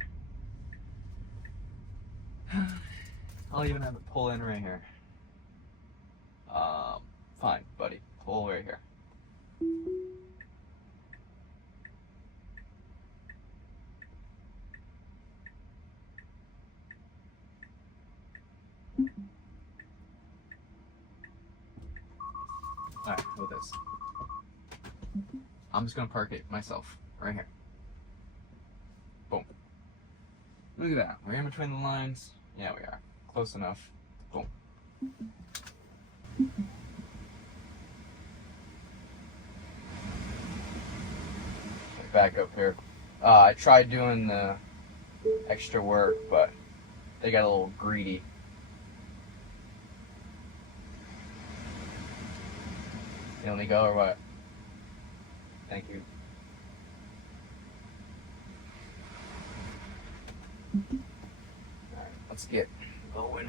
I'll even have it pull in right here. Fine, buddy. Pull right here. Alright, with this. I'm just gonna park it myself, right here. Boom. Look at that. We're in between the lines. Yeah, we are. Close enough. Boom. Back up here. I tried doing the extra work, but they got a little greedy. You let me go or what? Thank you. Alright, let's get going.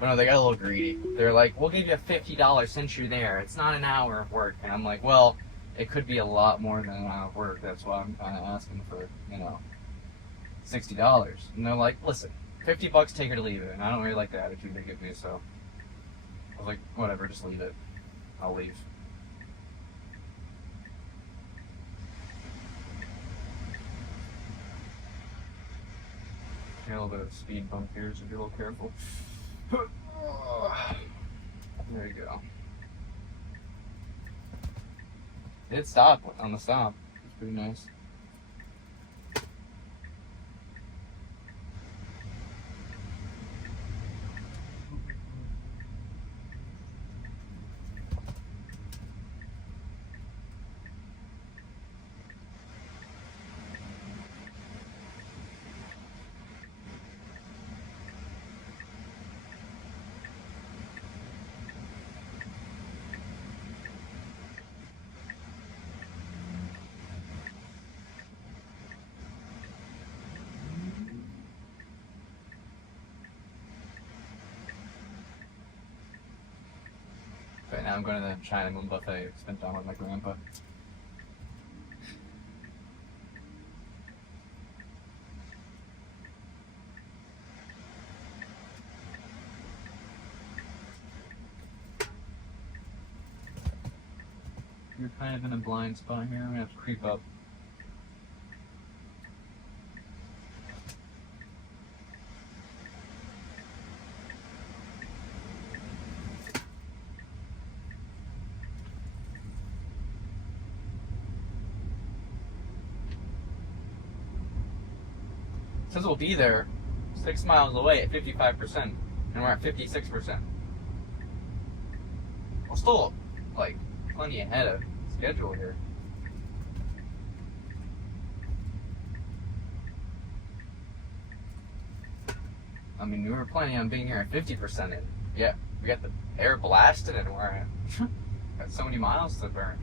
But no, they got a little greedy. They're like, we'll give you $50 since you're there. It's not an hour of work. And I'm like, well, it could be a lot more than an hour of work. That's why I'm kind of asking for, $60. And they're like, listen, $50, take it or leave it. And I don't really like the attitude they give me, so I was like, whatever, just leave it. I'll leave. A little bit of a speed bump here, so be a little careful. There you go. It stopped on the stop. It's pretty nice. Right now I'm going to the China Moon Buffet. I spent time with my grandpa. You're kind of in a blind spot here. I'm going to have to creep up. It says we'll be there 6 miles away at 55%, and we're at 56%. We're still, plenty ahead of schedule here. I mean, we were planning on being here at 50%, and yeah, we got the air blasted, and we're at got so many miles to burn.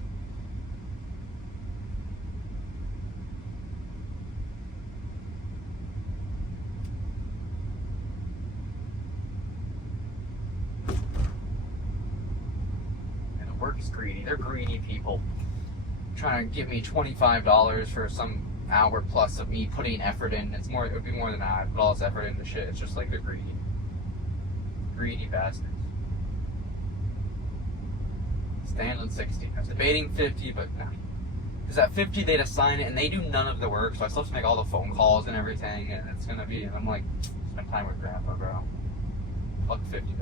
Work's greedy. They're greedy people. Trying to give me $25 for some hour plus of me putting effort in. It would be more than that. I put all this effort into shit. It's just like they're greedy. Greedy bastards. stand on 60. I was debating 50, but no. Because at 50, they'd assign it, and they do none of the work, so I still have to make all the phone calls and everything, and it's going to be, and I'm like, spend time with Grandpa, bro. Fuck $50.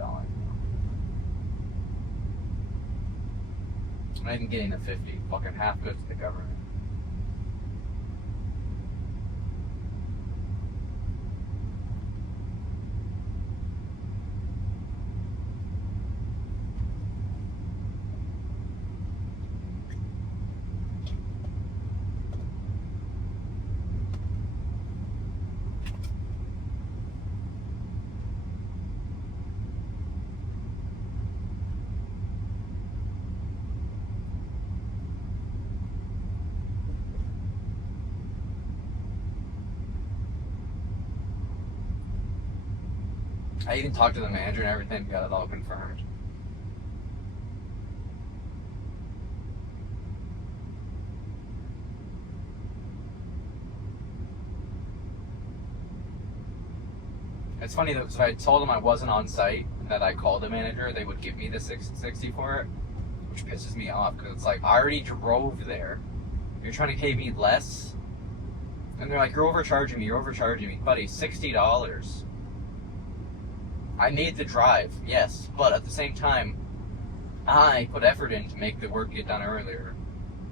I'm not even getting the 50. Fucking half goes to the government. I even talked to the manager and everything, got it all confirmed. It's funny though, because if I told them I wasn't on site and that I called the manager, they would give me the $660 for it, which pisses me off because it's like, I already drove there. You're trying to pay me less? And they're like, you're overcharging me. Buddy, $60. I made the drive, yes, but at the same time, I put effort in to make the work get done earlier.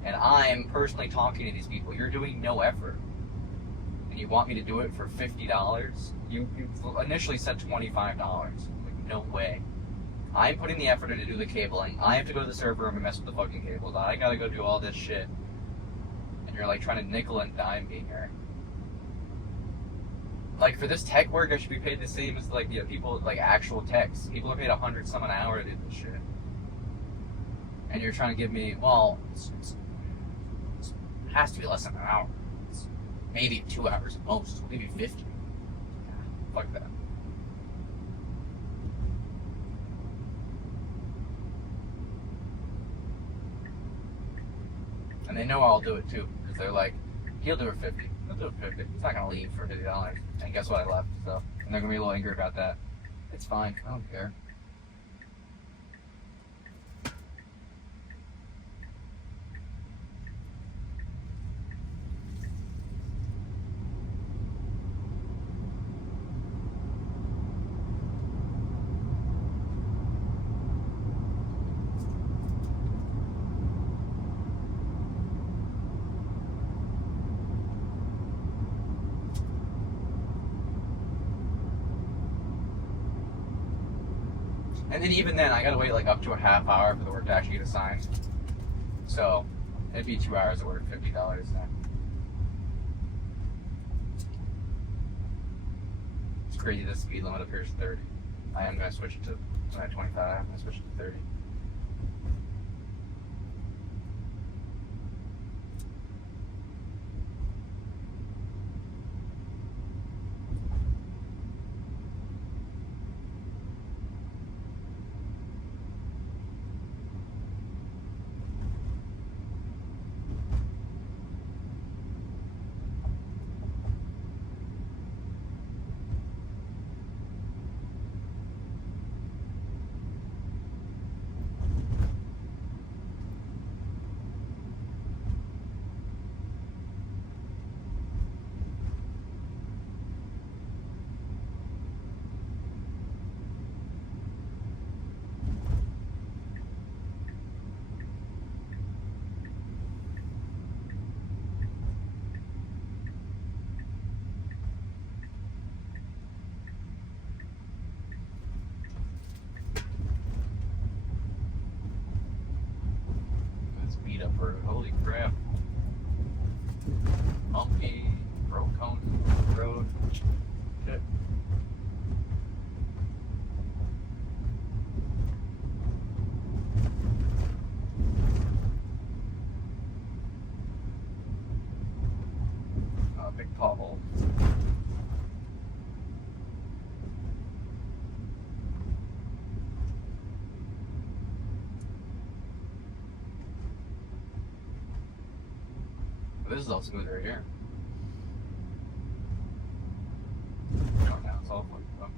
And I'm personally talking to these people. You're doing no effort. And you want me to do it for $50? You initially said $25. Like, no way. I'm putting the effort in to do the cabling. I have to go to the server room and mess with the fucking cables. I gotta go do all this shit. And you're like trying to nickel and dime me here. Like, for this tech work, I should be paid the same as, like, people, like, actual techs. People are paid $100 some an hour to do this shit. And you're trying to give me, well, it has to be less than an hour. It's maybe 2 hours at most. We'll give you 50. Fuck that. And they know I'll do it, too. Because they're like, he'll do it 50. He'll do it 50. He's not going to leave for $50. And guess what? I left. So, and they're going to be a little angry about that. It's fine. I don't care. And then even then, I gotta wait like up to a half hour for the work to actually get assigned. So, it'd be 2 hours of work, $50 then. It's crazy, the speed limit up here is 30. I am gonna switch it to 25, I'm gonna switch it to 30. Holy crap. Bumpy, broke cone road. Shit. Big pothole. This is all smooth right here. Going down, it's all fucked up.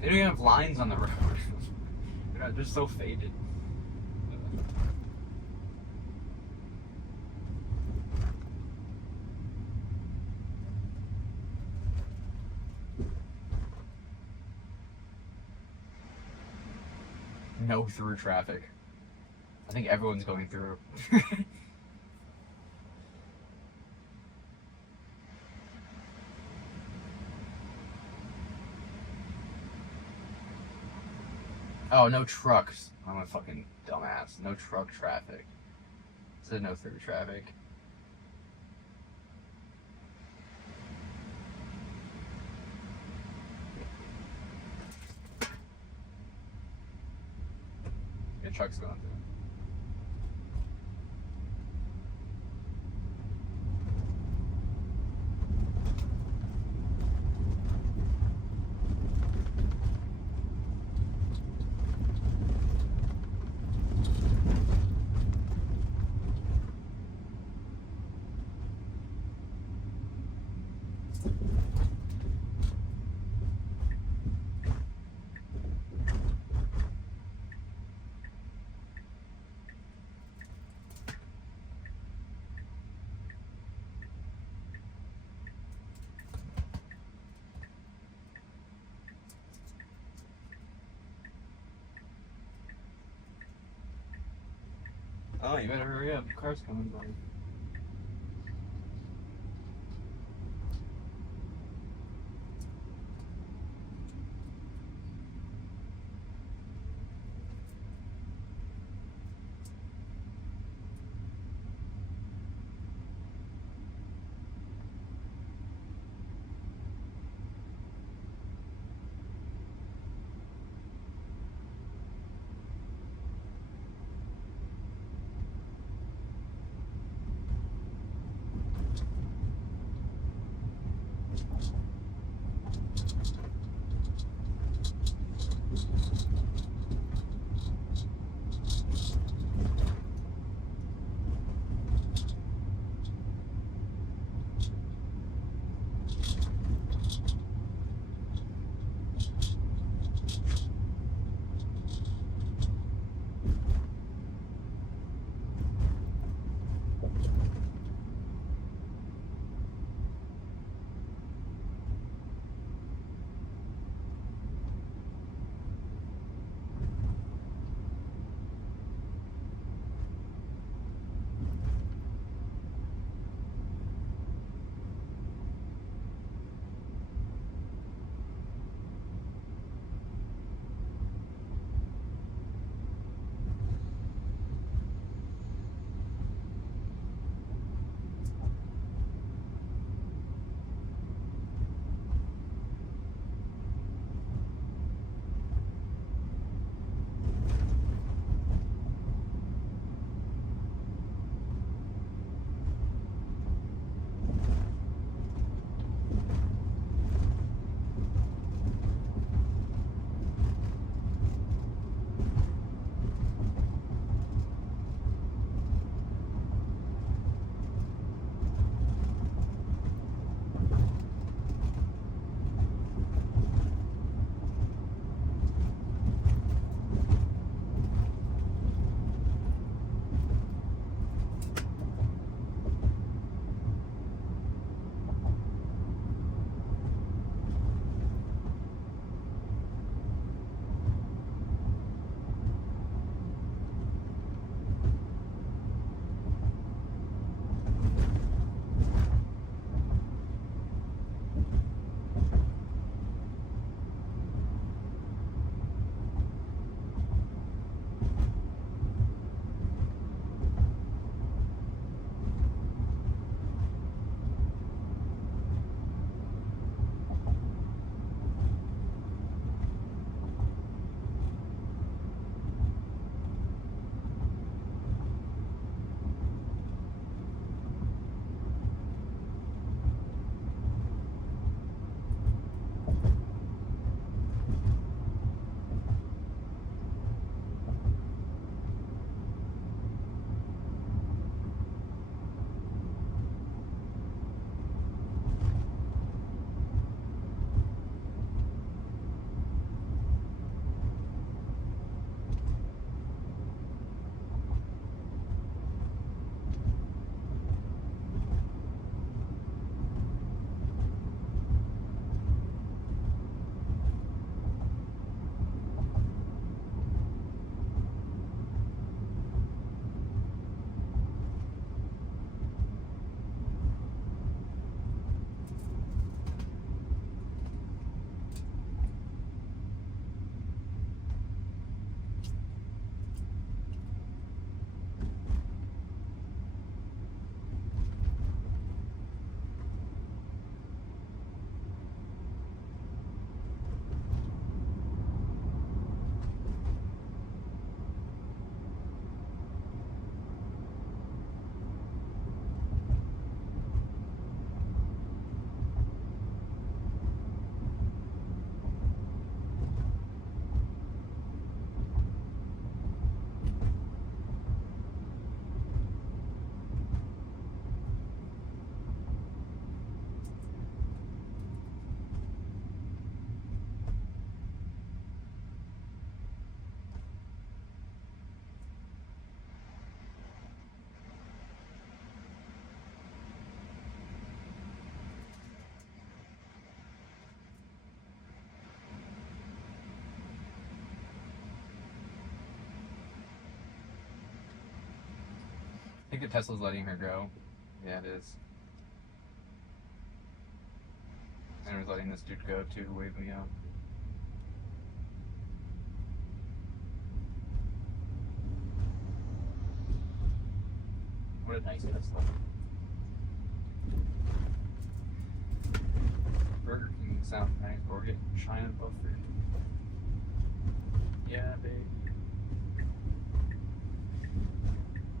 They don't even have lines on the road. They don't God, just so faded. No through traffic. I think everyone's going through. Oh, no trucks. I'm a fucking dumbass. No truck traffic. It said no through traffic. Yeah, truck's going through. Oh, you better hurry up. The car's coming by. think the Tesla's letting her go. Yeah, it is. And it was letting this dude go too, wave me out. What a nice Tesla. Burger King sounds nice, but we're getting China buffered. Yeah, babe.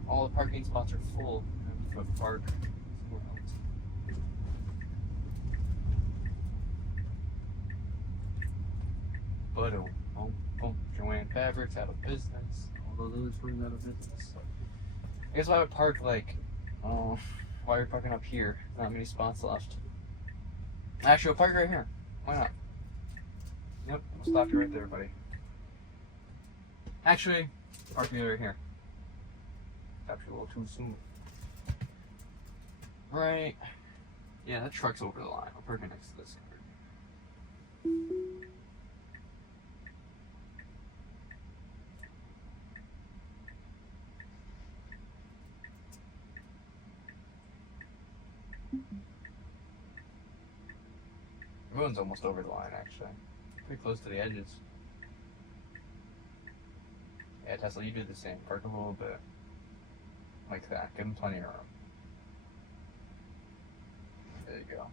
All the parking spots are full. I have to park somewhere else. But Joanne Fabrics out of business. Although those were out of business. I guess I would park like, why are you parking up here? Not many spots left. Actually, I'll park right here. Why not? Yep, I'll stop you right there, buddy. Actually, park me right here. Stopped you a little too soon. Right. Yeah, that truck's over the line. I'll park it next to this car. Everyone's almost over the line, actually. Pretty close to the edges. Yeah, Tesla, you do the same. Park a little bit. Like that. Give them plenty of room. There you go.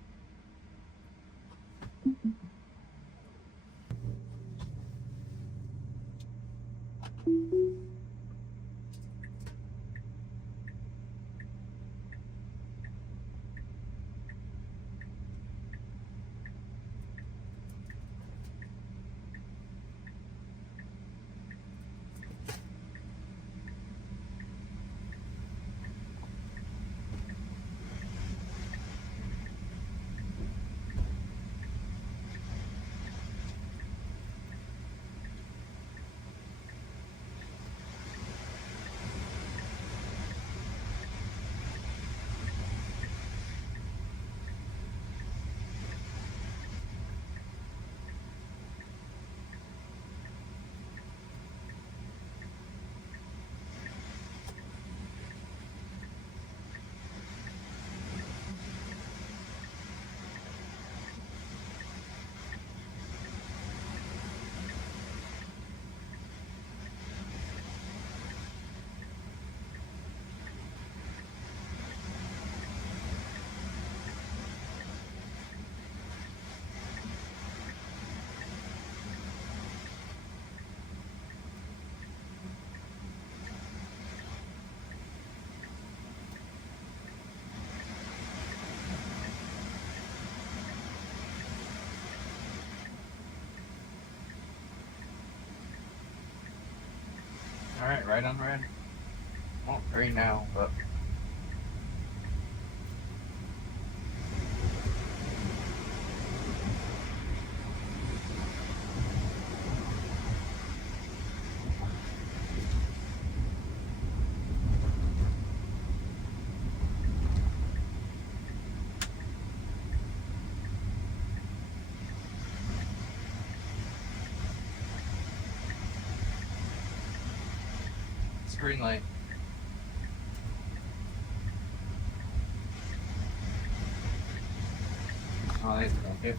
Alright, right on red. Well, green now, but... green light. Oh, that's good.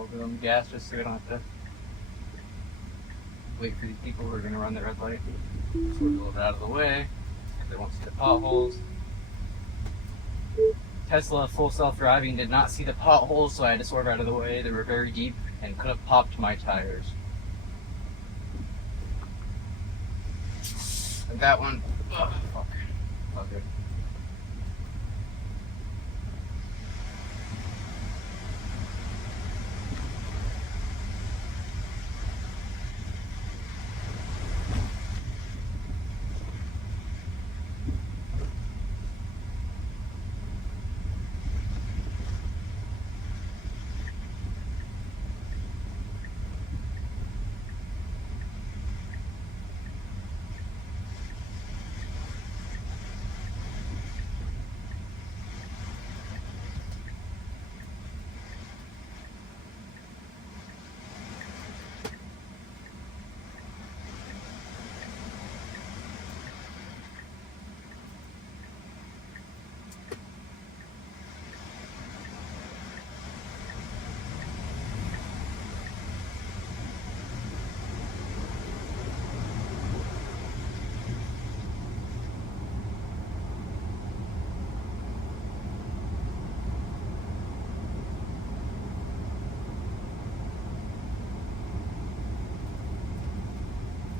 little bit on the gas just so we don't have to wait for these people who are going to run the red light. Swerve a little bit out of the way, because they won't see the potholes. Tesla full self-driving did not see the potholes, so I had to swerve out of the way. They were very deep and could have popped my tires. And that one, oh, fuck. All good.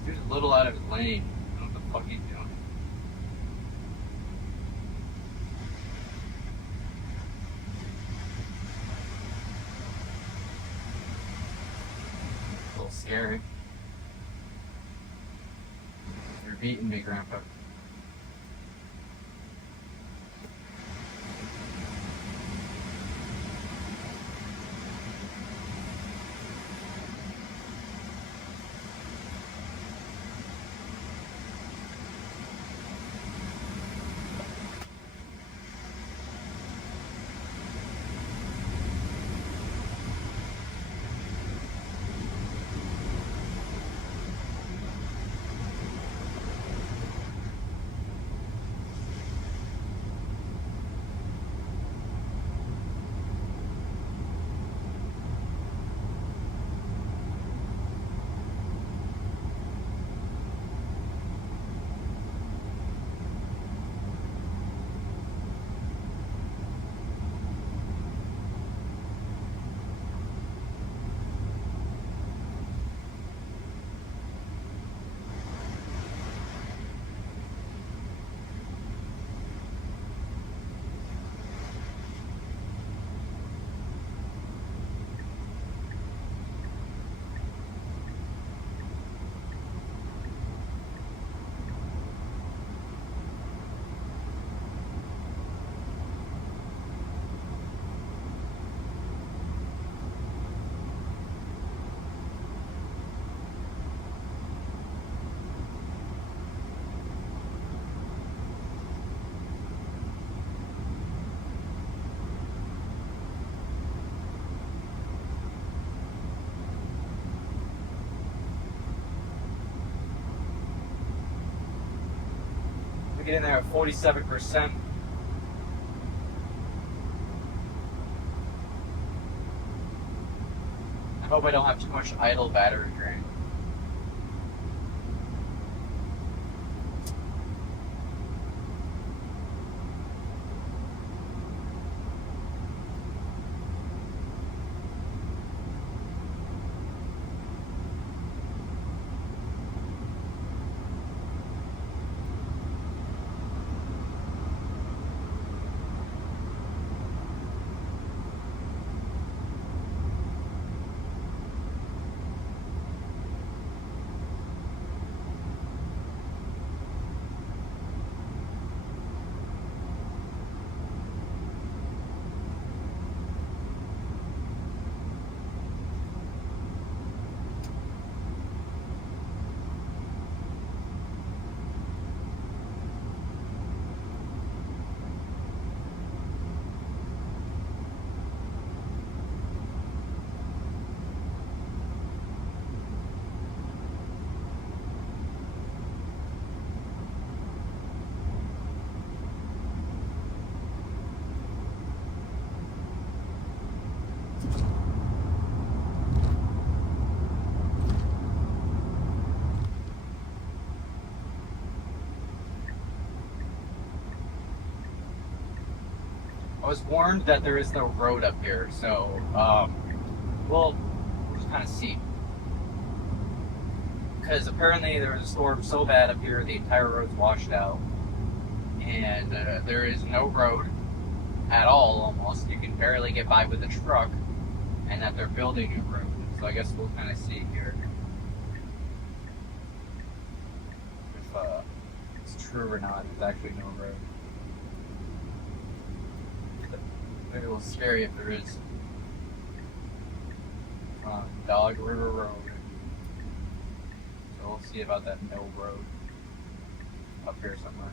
Dude's a little out of his lane. I don't know what the fuck he's doing. A little scary. You're beating me, Grandpa. We get in there at 47%. I hope I don't have too much idle battery drain. I was warned that there is no road up here, so we'll just kind of see. Because apparently there was a storm so bad up here, the entire road's washed out, and there is no road at all. Almost, you can barely get by with a truck, and that they're building a road. So I guess we'll kind of see here if it's true or not. There's actually no road. Maybe a little scary if there is. Dog River Road. So we'll see about that no road up here somewhere.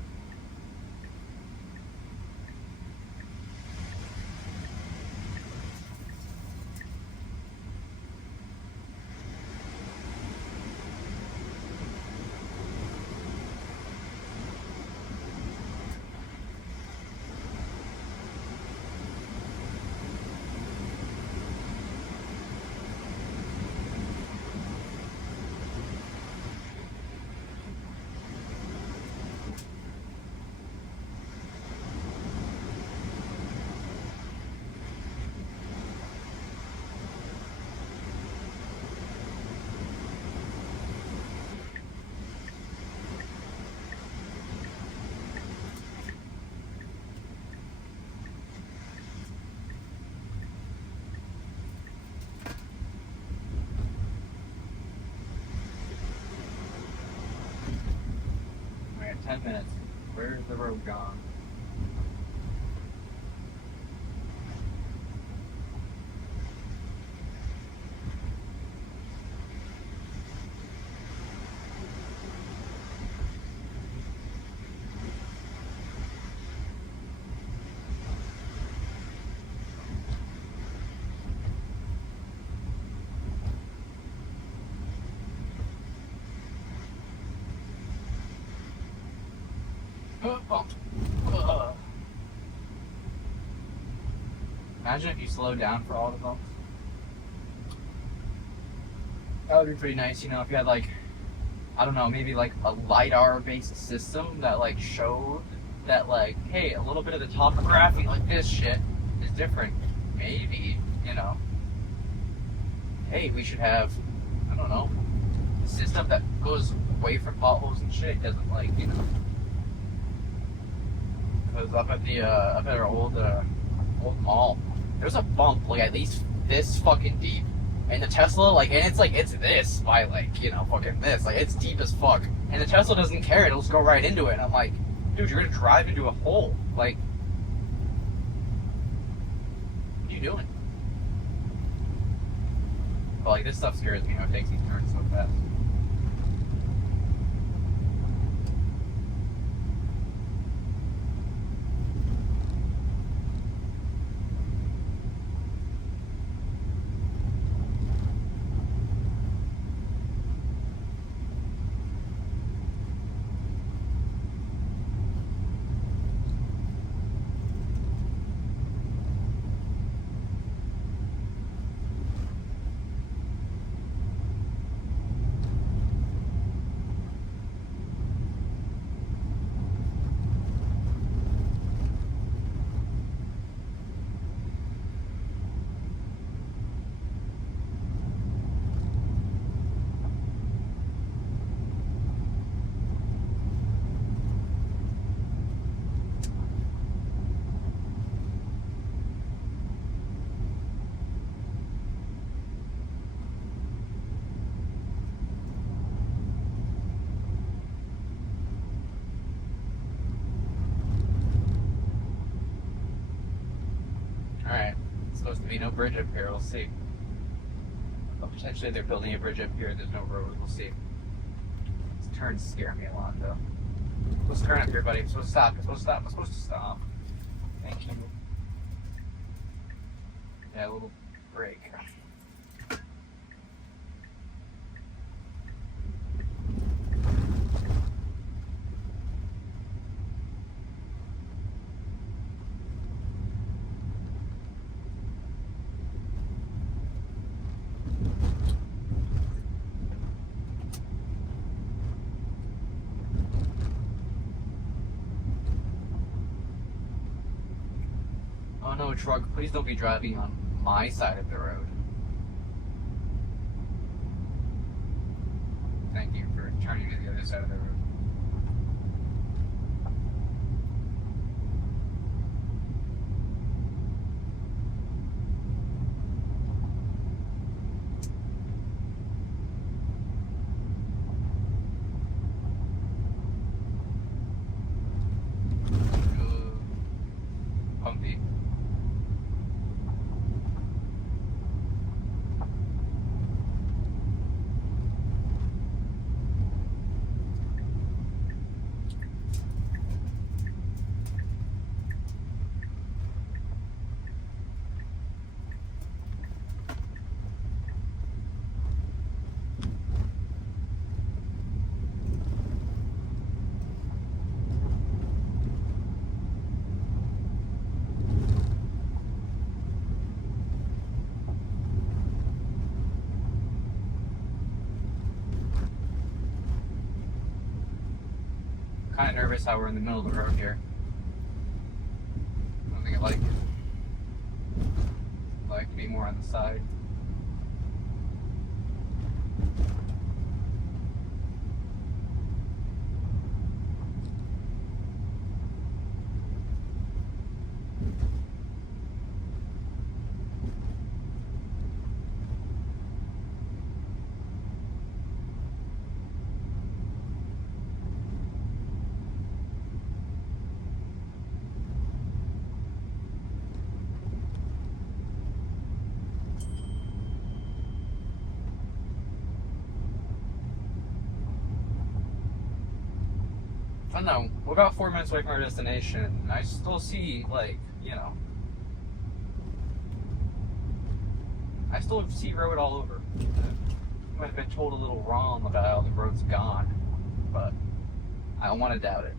We're at 10 minutes. Where's the road gone? Imagine if you slowed down for all the bumps. That would be pretty nice, you know, if you had like, I don't know, maybe like a LiDAR based system that like showed that like, hey, a little bit of the topography like this shit is different. Maybe, you know. Hey, we should have, I don't know, a system that goes away from potholes and shit, doesn't like, you know. Because up at our old mall, there's a bump like at least this fucking deep, and the Tesla like, and it's this by like, you know, fucking this, like it's deep as fuck, and the Tesla doesn't care, it'll just go right into it. And I'm like, dude, you're gonna drive into a hole, like, what are you doing? But like this stuff scares me, how it takes these turns so fast. Alright, supposed to be no bridge up here, we'll see. But potentially they're building a bridge up here, there's no road, we'll see. These turns scare me a lot though. Let's turn up here, buddy. I'm supposed to stop, I'm supposed to stop, I'm supposed to stop. Thank you. Yeah, a little break. truck, please don't be driving on my side of the road. Thank you for turning to the other side of the road. Pumpy. Kind of nervous how we're in the middle of the road here. I don't think I like it. I like to be more on the side. I don't know, we're about 4 minutes away from our destination, and I still see, like, you know, I still see road all over. I might have been told a little wrong about how the road's gone, but I don't want to doubt it.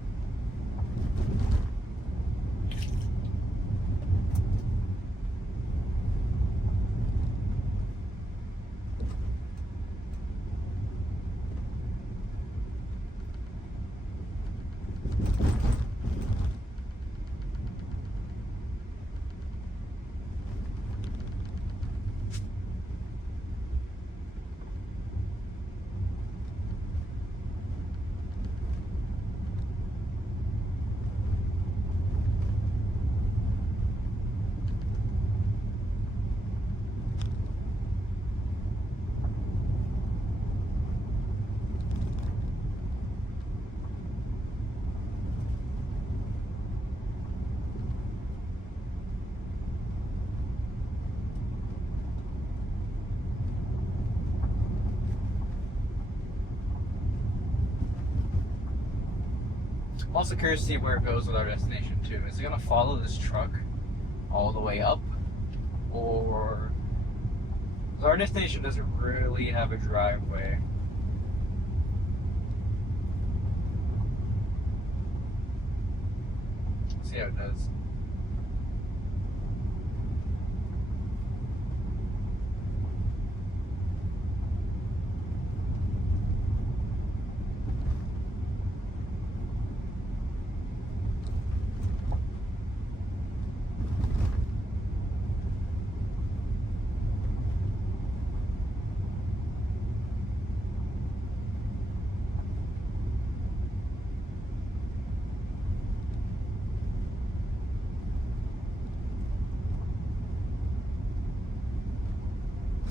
I'm also curious to see where it goes with our destination too. Is it gonna follow this truck all the way up, or 'cause our destination doesn't really have a driveway? Let's see how it does.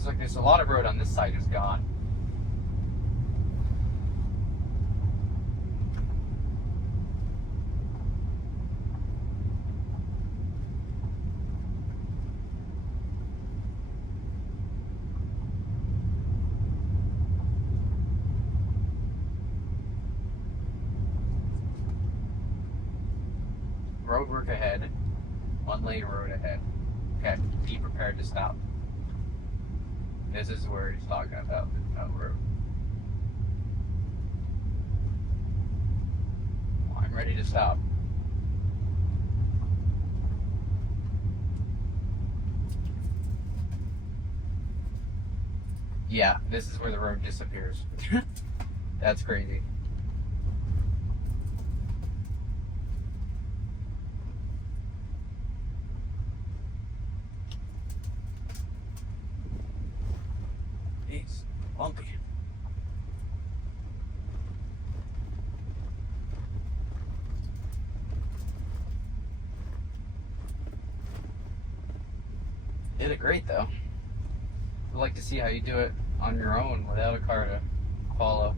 Like there's a lot of road on this side is gone. Road work ahead. 1 lane road ahead. Okay, be prepared to stop. This is where he's talking about the no road. Well, I'm ready to stop. Yeah, this is where the road disappears. That's crazy. Lumpy. Did it great though. I'd like to see how you do it on your own without a car to follow.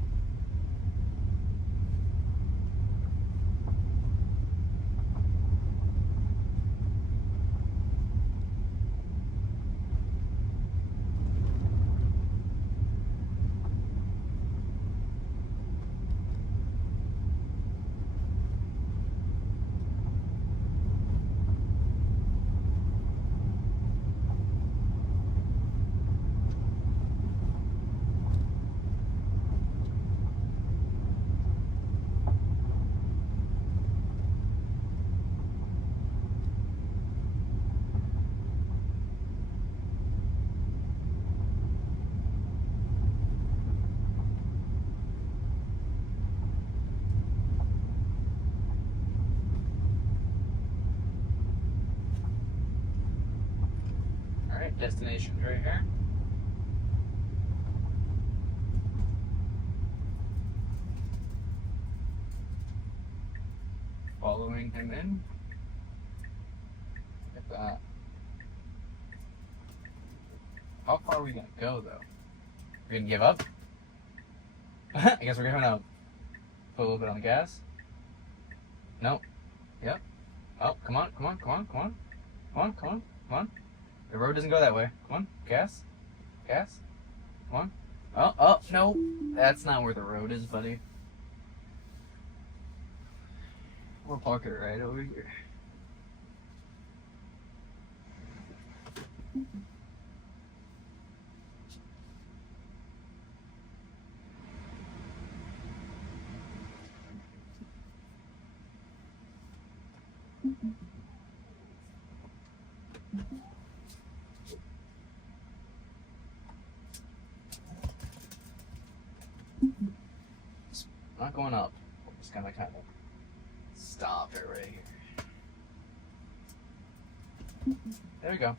Alright, destination's right here. Following him in. Look at that. How far are we gonna go though? We're gonna give up? I guess we're gonna put a little bit on the gas. Nope. Yep. Oh, come on, come on, come on, come on. Come on, come on, come on. The road doesn't go that way. Come on, gas. Gas. Come on. Oh, oh, no. That's not where the road is, buddy. We'll park it right over here. It's not going up. We're just gonna kind of stop it right here. There we go.